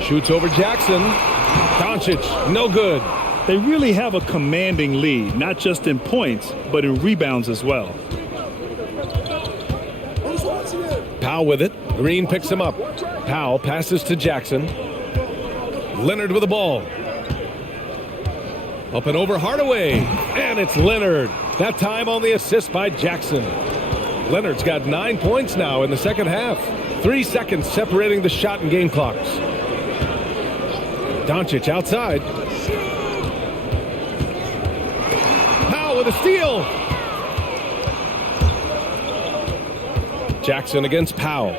Shoots over Jackson. Doncic, no good. They really have a commanding lead, not just in points, but in rebounds as well. Powell with it. Green picks him up. Powell passes to Jackson. Leonard with the ball. Up and over Hardaway. And it's Leonard. That time on the assist by Jackson. Leonard's got 9 points now in the second half. 3 seconds separating the shot and game clocks. Doncic outside. Powell with a steal. Jackson against Powell.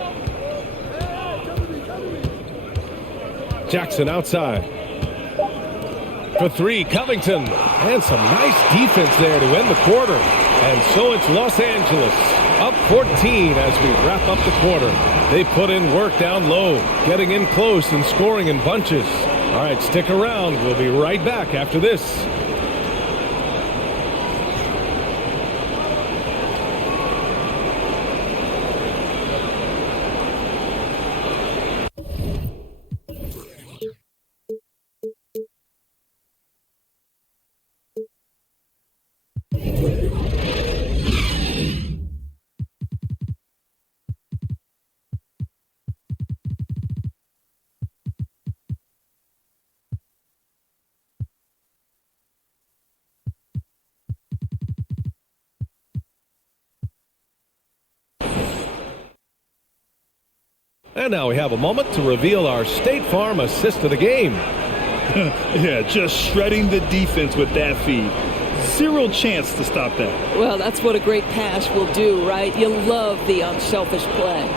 Jackson outside. For 3, Covington. And some nice defense there to end the quarter. And so it's Los Angeles up 14 as we wrap up the quarter. They put in work down low, getting in close and scoring in bunches. All right, stick around. We'll be right back after this. And now we have a moment to reveal our State Farm assist of the game. Yeah, just shredding the defense with that feed. Zero chance to stop that. Well, that's what a great pass will do, right? You love the unselfish play.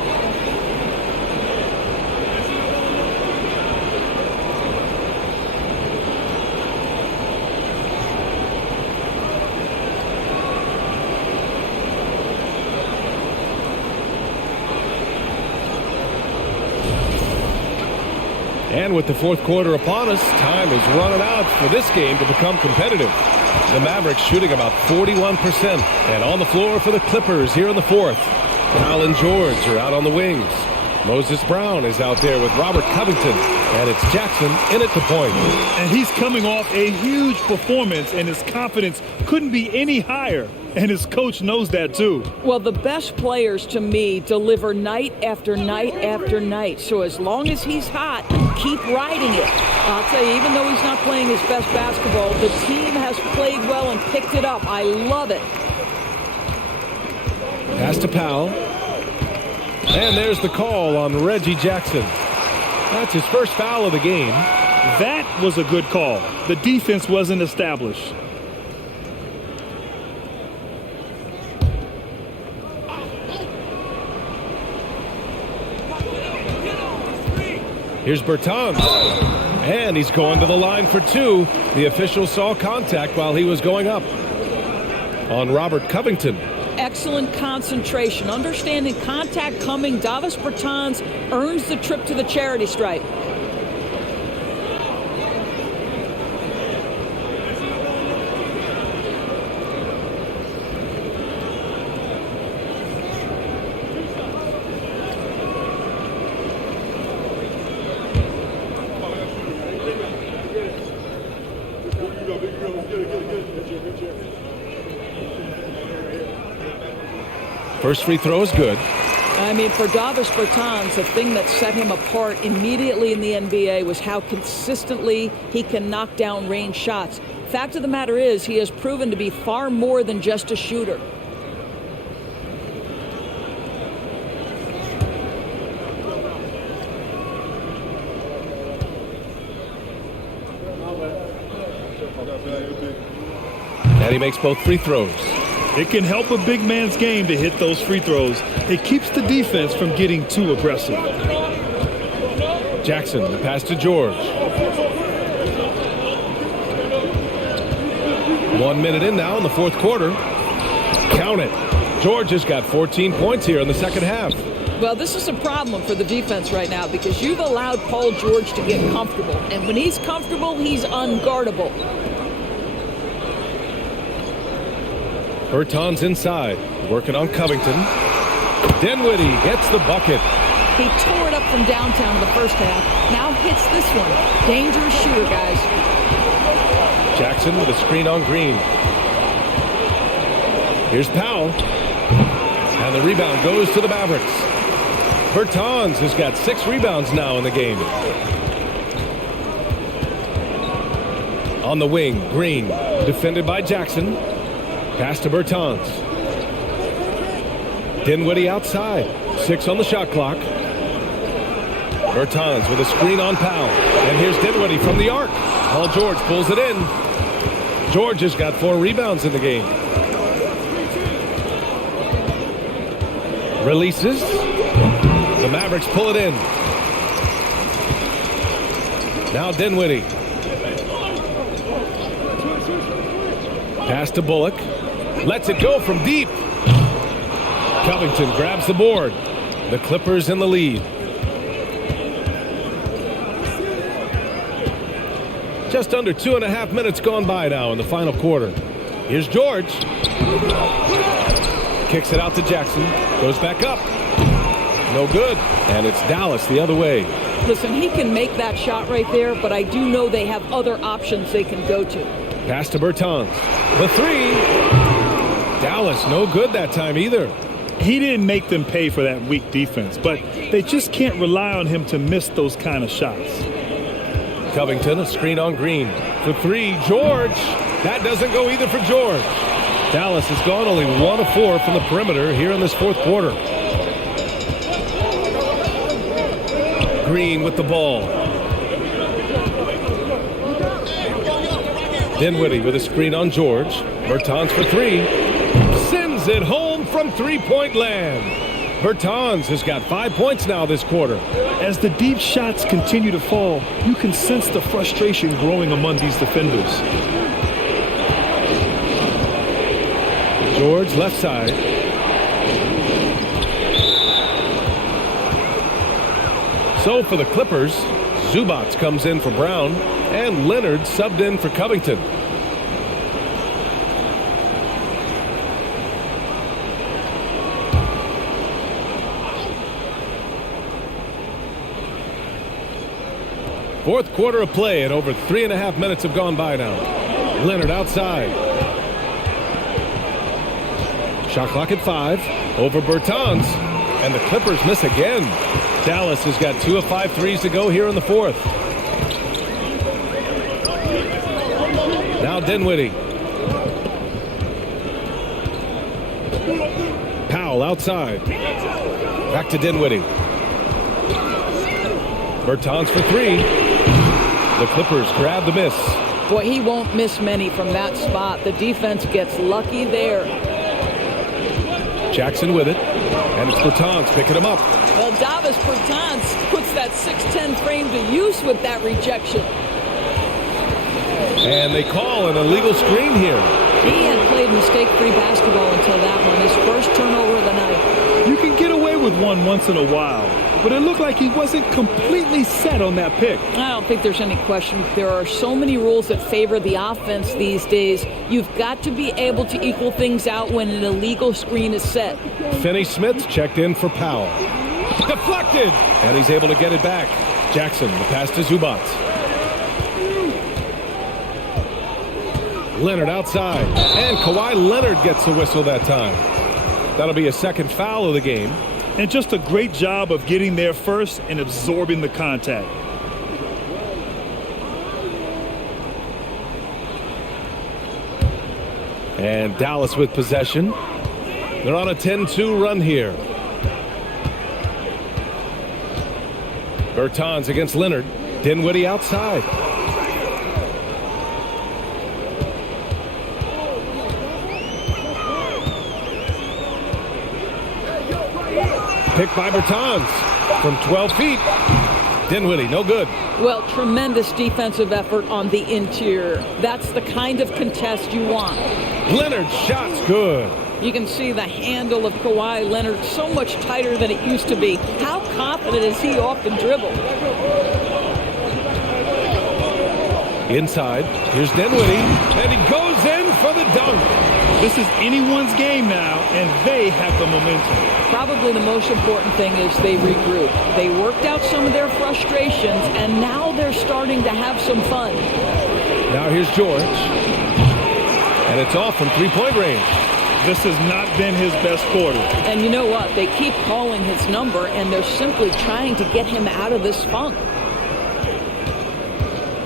And with the fourth quarter upon us, time is running out for this game to become competitive. The Mavericks shooting about 41%. And on the floor for the Clippers here in the fourth. Powell and George are out on the wings. Moses Brown is out there with Robert Covington. And it's Jackson in at the point. And he's coming off a huge performance, and his confidence couldn't be any higher. And his coach knows that too. Well, the best players to me deliver night after night after night. So as long as he's hot, keep riding it. I'll tell you, even though he's not playing his best basketball, the team has played well and picked it up. I love it. Pass to Powell. And there's the call on Reggie Jackson. That's his first foul of the game. That was a good call. The defense wasn't established. Here's Bertans. And he's going to the line for two. The official saw contact while he was going up on Robert Covington. Excellent concentration. Understanding contact coming. Davis Bertans earns the trip to the charity stripe. First free throw is good. I mean, for Davis Bertans, the thing that set him apart immediately in the NBA was how consistently he can knock down range shots. Fact of the matter is, he has proven to be far more than just a shooter. And he makes both free throws. It can help a big man's game to hit those free throws. It keeps the defense from getting too aggressive. Jackson, the pass to George. 1 minute in now in the fourth quarter. Count it. George has got 14 points here in the second half. Well, this is a problem for the defense right now because you've allowed Paul George to get comfortable. And when he's comfortable, he's unguardable. Bertans inside, working on Covington. Dinwiddie gets the bucket. He tore it up from downtown in the first half. Now hits this one. Dangerous shooter, guys. Jackson with a screen on Green. Here's Powell. And the rebound goes to the Mavericks. Bertans has got 6 rebounds now in the game. On the wing, Green, defended by Jackson. Pass to Bertans. Dinwiddie outside. 6 on the shot clock. Bertans with a screen on Powell. And here's Dinwiddie from the arc. Paul George pulls it in. George has got 4 rebounds in the game. Releases. The Mavericks pull it in. Now Dinwiddie. Pass to Bullock. Lets it go from deep. Covington grabs the board. The Clippers in the lead. Just under 2.5 minutes gone by now in the final quarter. Here's George. Kicks it out to Jackson. Goes back up. No good. And it's Dallas the other way. Listen, he can make that shot right there, but I do know they have other options they can go to. Pass to Bertans. The 3. Dallas no good that time either. He didn't make them pay for that weak defense, but they just can't rely on him to miss those kind of shots. Covington, a screen on Green. For 3, George. That doesn't go either for George. Dallas has gone only 1 of 4 from the perimeter here in this fourth quarter. Green with the ball. Dinwiddie with a screen on George. Bertans for three. Sends it home from three-point land. Bertans has got 5 points now this quarter. As the deep shots continue to fall, you can sense the frustration growing among these defenders. George left side. So for the Clippers, Zubac comes in for Brown, and Leonard subbed in for Covington. Fourth quarter of play, and over 3.5 minutes have gone by now. Leonard outside. Shot clock at 5. Over Bertans. And the Clippers miss again. Dallas has got 2 of 5 threes to go here in the fourth. Now Dinwiddie. Powell outside. Back to Dinwiddie. Bertans for 3. The Clippers grab the miss. Boy, he won't miss many from that spot. The defense gets lucky there. Jackson with it. And it's Bertans picking him up. Well, Davis Bertans puts that 6'10 frame to use with that rejection. And they call an illegal screen here. He had played mistake-free basketball until that one. His first turnover of the night. You can get away with one once in a while, but it looked like he wasn't completely set on that pick. I don't think there's any question. There are so many rules that favor the offense these days. You've got to be able to equal things out when an illegal screen is set. Finney-Smith checked in for Powell. Deflected! And he's able to get it back. Jackson, the pass to Zubac. Leonard outside. And Kawhi Leonard gets the whistle that time. That'll be a second foul of the game. And just a great job of getting there first and absorbing the contact. And Dallas with possession. They're on a 10-2 run here. Bertans against Leonard. Dinwiddie outside. Picked by Bertans from 12 feet. Dinwiddie, no good. Well, tremendous defensive effort on the interior. That's the kind of contest you want. Leonard's shot's good. You can see the handle of Kawhi Leonard so much tighter than it used to be. How confident is he off the dribble? Inside, here's Dinwiddie, and he goes in for the dunk. This is anyone's game now, and they have the momentum. Probably the most important thing is they regroup. They worked out some of their frustrations, and now they're starting to have some fun. Now here's George. And it's off from three-point range. This has not been his best quarter. And you know what? They keep calling his number, and they're simply trying to get him out of this funk.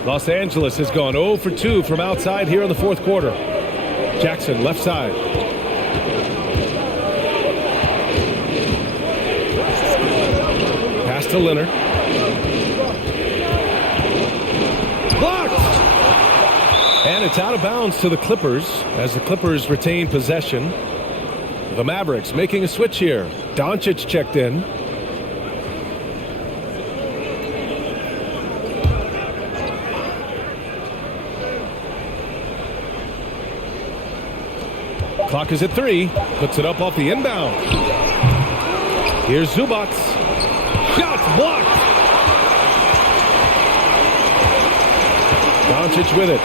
Los Angeles has gone 0 for 2 from outside here in the fourth quarter. Jackson, left side. Pass to Leonard. Blocked! And it's out of bounds to the Clippers as the Clippers retain possession. The Mavericks making a switch here. Doncic checked in. Clock is at 3. Puts it up off the inbound. Here's Zubac. Shot blocked. Doncic with it.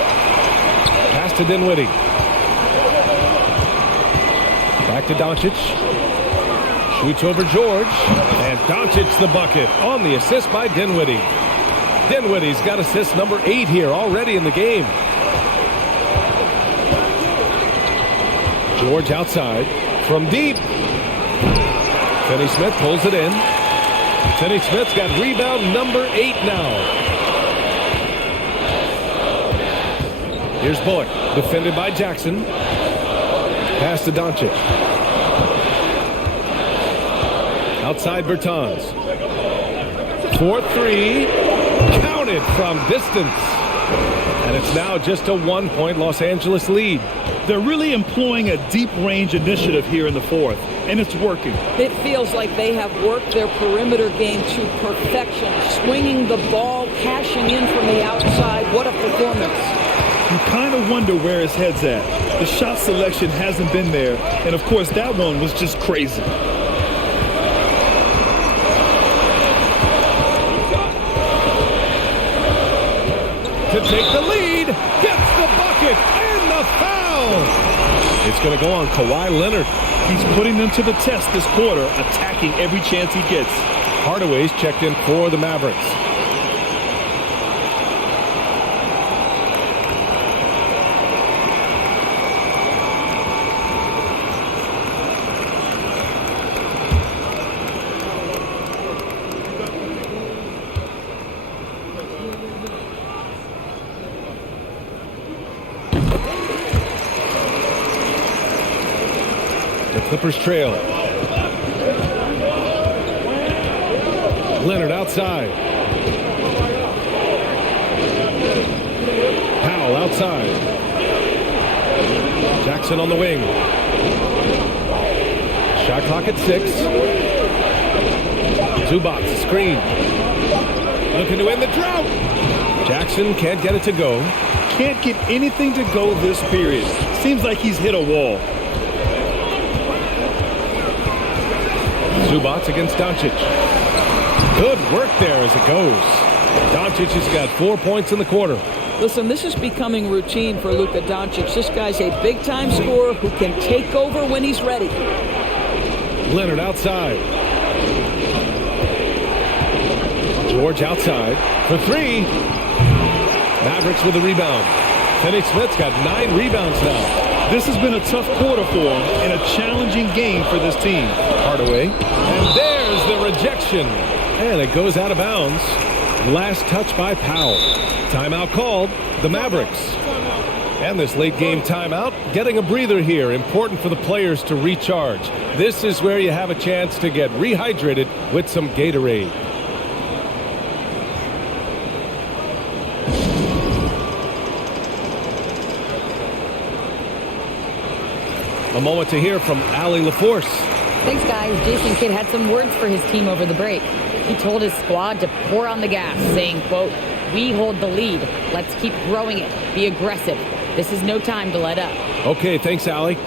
Pass to Dinwiddie. Back to Doncic. Shoots over George. And Doncic the bucket on the assist by Dinwiddie. Dinwiddie's got assist number 8 here already in the game. George outside from deep. Finney-Smith pulls it in. Finney-Smith's got rebound number 8 now. Here's Bullock, defended by Jackson. Pass to Doncic. Outside Bertans. 4-3. Counted from distance. And it's now just a 1-point Los Angeles lead. They're really employing a deep-range initiative here in the fourth, and it's working. It feels like they have worked their perimeter game to perfection, swinging the ball, cashing in from the outside. What a performance. You kind of wonder where his head's at. The shot selection hasn't been there, and of course that one was just crazy. To take the lead, gets the bucket and the foul. It's going to go on Kawhi Leonard. He's putting them to the test this quarter, attacking every chance he gets. Hardaway's checked in for the Mavericks. Clippers trail. Leonard outside. Powell outside. Jackson on the wing. Shot clock at 6. Zubac screen. Looking to win the drought. Jackson can't get it to go. Can't get anything to go this period. Seems like he's hit a wall. Zubac against Doncic. Good work there as it goes. Doncic has got 4 points in the quarter. Listen, this is becoming routine for Luka Doncic. This guy's a big-time scorer who can take over when he's ready. Leonard outside. George outside for 3. Mavericks with a rebound. Finney-Smith's got 9 rebounds now. This has been a tough quarter for him and a challenging game for this team. Hardaway. And there's the rejection. And it goes out of bounds. Last touch by Powell. Timeout called. The Mavericks. And this late game timeout, getting a breather here. Important for the players to recharge. This is where you have a chance to get rehydrated with some Gatorade. A moment to hear from Allie LaForce. Thanks, guys. Jason Kidd had some words for his team over the break. He told his squad to pour on the gas, saying, quote, "We hold the lead. Let's keep growing it. Be aggressive. This is no time to let up." Okay, thanks, Allie.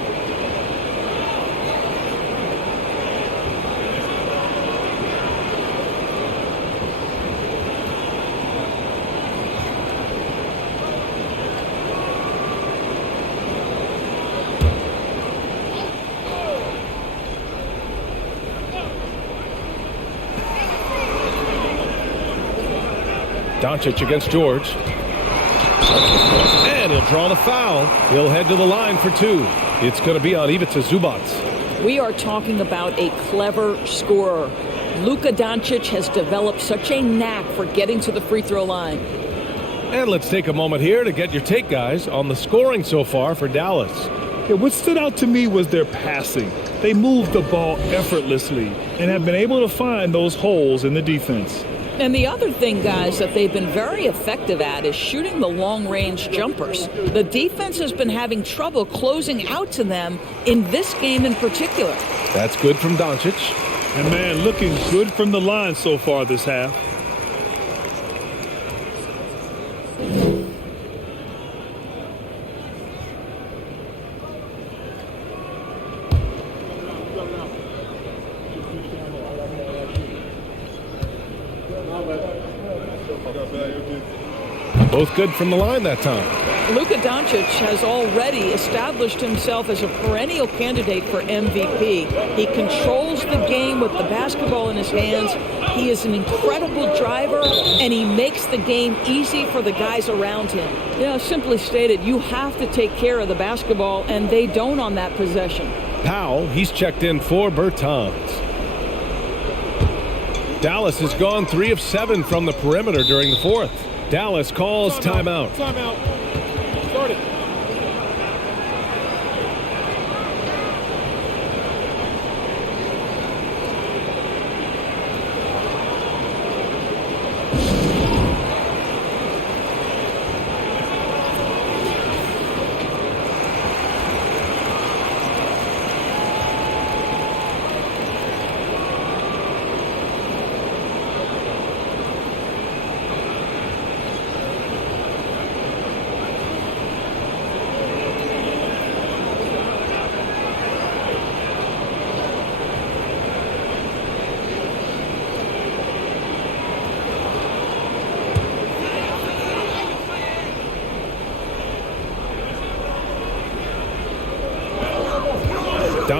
Doncic against George. And he'll draw the foul. He'll head to the line for 2. It's going to be on Ivica Zubac. We are talking about a clever scorer. Luka Doncic has developed such a knack for getting to the free throw line. And let's take a moment here to get your take, guys, on the scoring so far for Dallas. Yeah, what stood out to me was their passing. They moved the ball effortlessly and have been able to find those holes in the defense. And the other thing, guys, that they've been very effective at is shooting the long-range jumpers. The defense has been having trouble closing out to them in this game in particular. That's good from Doncic. And, man, looking good from the line so far this half. Both good from the line that time. Luka Doncic has already established himself as a perennial candidate for MVP. He controls the game with the basketball in his hands. He is an incredible driver, and he makes the game easy for the guys around him. You know, simply stated, you have to take care of the basketball, and they don't on that possession. Powell, he's checked in for Bertans. Dallas has gone 3 of 7 from the perimeter during the fourth. Dallas calls timeout. Timeout. Start it.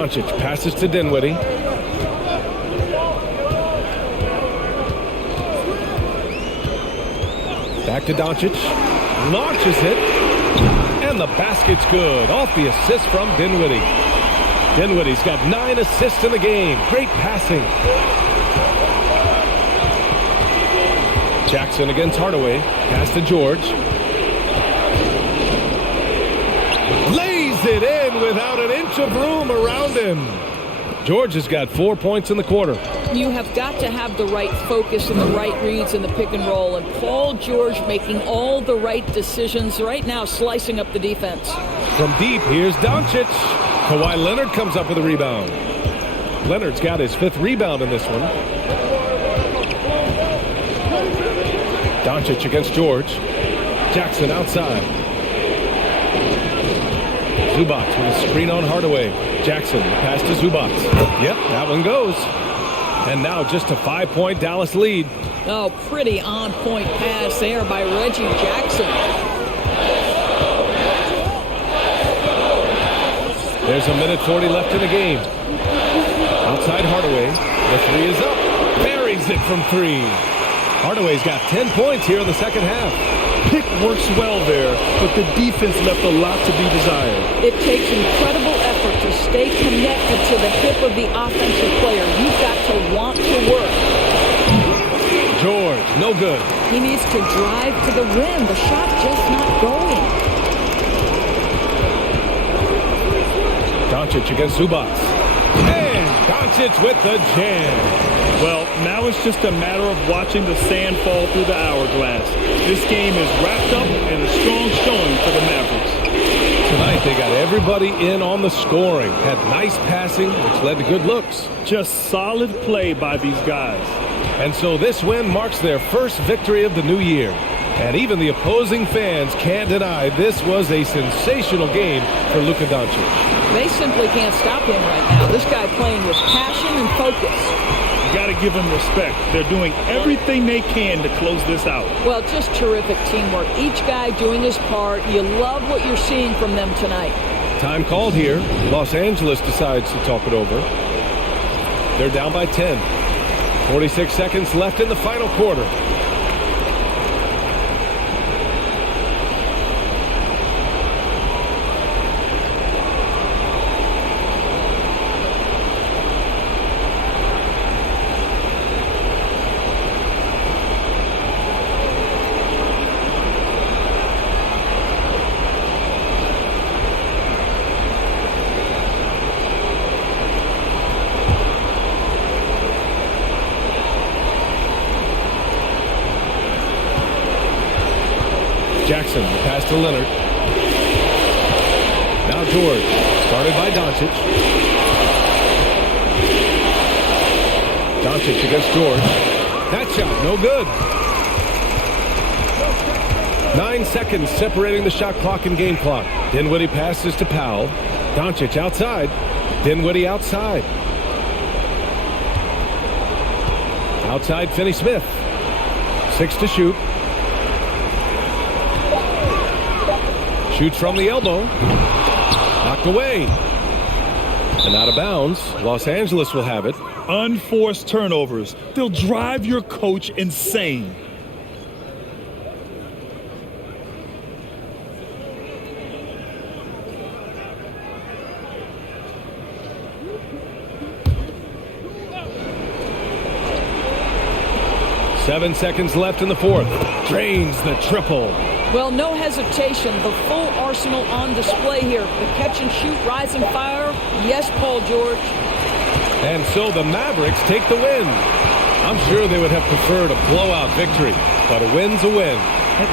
Doncic passes to Dinwiddie. Back to Doncic. Launches it. And the basket's good. Off the assist from Dinwiddie. Dinwiddie's got 9 assists in the game. Great passing. Jackson against Hardaway. Pass to George. Lays it in without an inch of room around him. George has got 4 points in the quarter. You have got to have the right focus and the right reads in the pick and roll. And Paul George making all the right decisions right now, slicing up the defense. From deep, here's Doncic. Kawhi Leonard comes up with a rebound. Leonard's got his 5th rebound in this one. Doncic against George. Jackson outside. Zubac with a screen on Hardaway. Jackson pass to Zubac. Yep, that one goes. And now just a 5-point Dallas lead. Oh, pretty on-point pass there by Reggie Jackson. There's a minute 40 left in the game. Outside Hardaway. The 3 is up. Buries it from 3. Hardaway's got 10 points here in the second half. Pick works well there, but the defense left a lot to be desired. It takes incredible effort to stay connected to the hip of the offensive player. You've got to want to work. George, no good. He needs to drive to the rim. The shot just not going. Doncic against Zubac. And Doncic with the jam. Well, now it's just a matter of watching the sand fall through the hourglass. This game is wrapped up in a strong showing for the Mavericks. Tonight they got everybody in on the scoring. Had nice passing, which led to good looks. Just solid play by these guys. And so this win marks their first victory of the new year. And even the opposing fans can't deny this was a sensational game for Luka Doncic. They simply can't stop him right now. This guy playing with passion and focus. Got to give them respect. They're doing everything they can to close this out. Well, just terrific teamwork. Each guy doing his part. You love what you're seeing from them tonight. Time called here. Los Angeles decides to talk it over. They're down by 10. 46 seconds left in the final quarter. Jackson, the pass to Leonard. Now George, started by Doncic. Doncic against George. That shot, no good. 9 seconds separating the shot clock and game clock. Dinwiddie passes to Powell. Doncic outside. Dinwiddie outside. Outside Finney-Smith. 6 to shoot. Shoots from the elbow. Knocked away. And out of bounds. Los Angeles will have it. Unforced turnovers. They'll drive your coach insane. Seven seconds left in the fourth. Drains the triple. Well, no hesitation. The full arsenal on display here. The catch and shoot, rise and fire. Yes, Paul George. And so the Mavericks take the win. I'm sure they would have preferred a blowout victory, but a win's a win.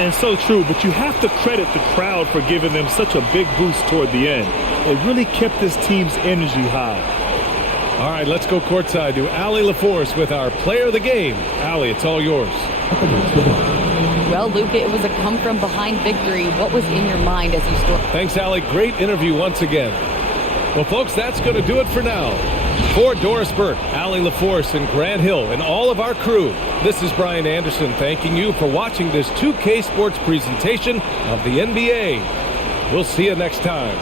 And so true, but you have to credit the crowd for giving them such a big boost toward the end. It really kept this team's energy high. All right, let's go courtside to Allie LaForce with our player of the game. Allie, it's all yours. Well, Luka, it was a come-from-behind victory. What was in your mind as you scored? Thanks, Allie. Great interview once again. Well, folks, that's going to do it for now. For Doris Burke, Allie LaForce, and Grant Hill, and all of our crew, this is Brian Anderson thanking you for watching this 2K Sports presentation of the NBA. We'll see you next time.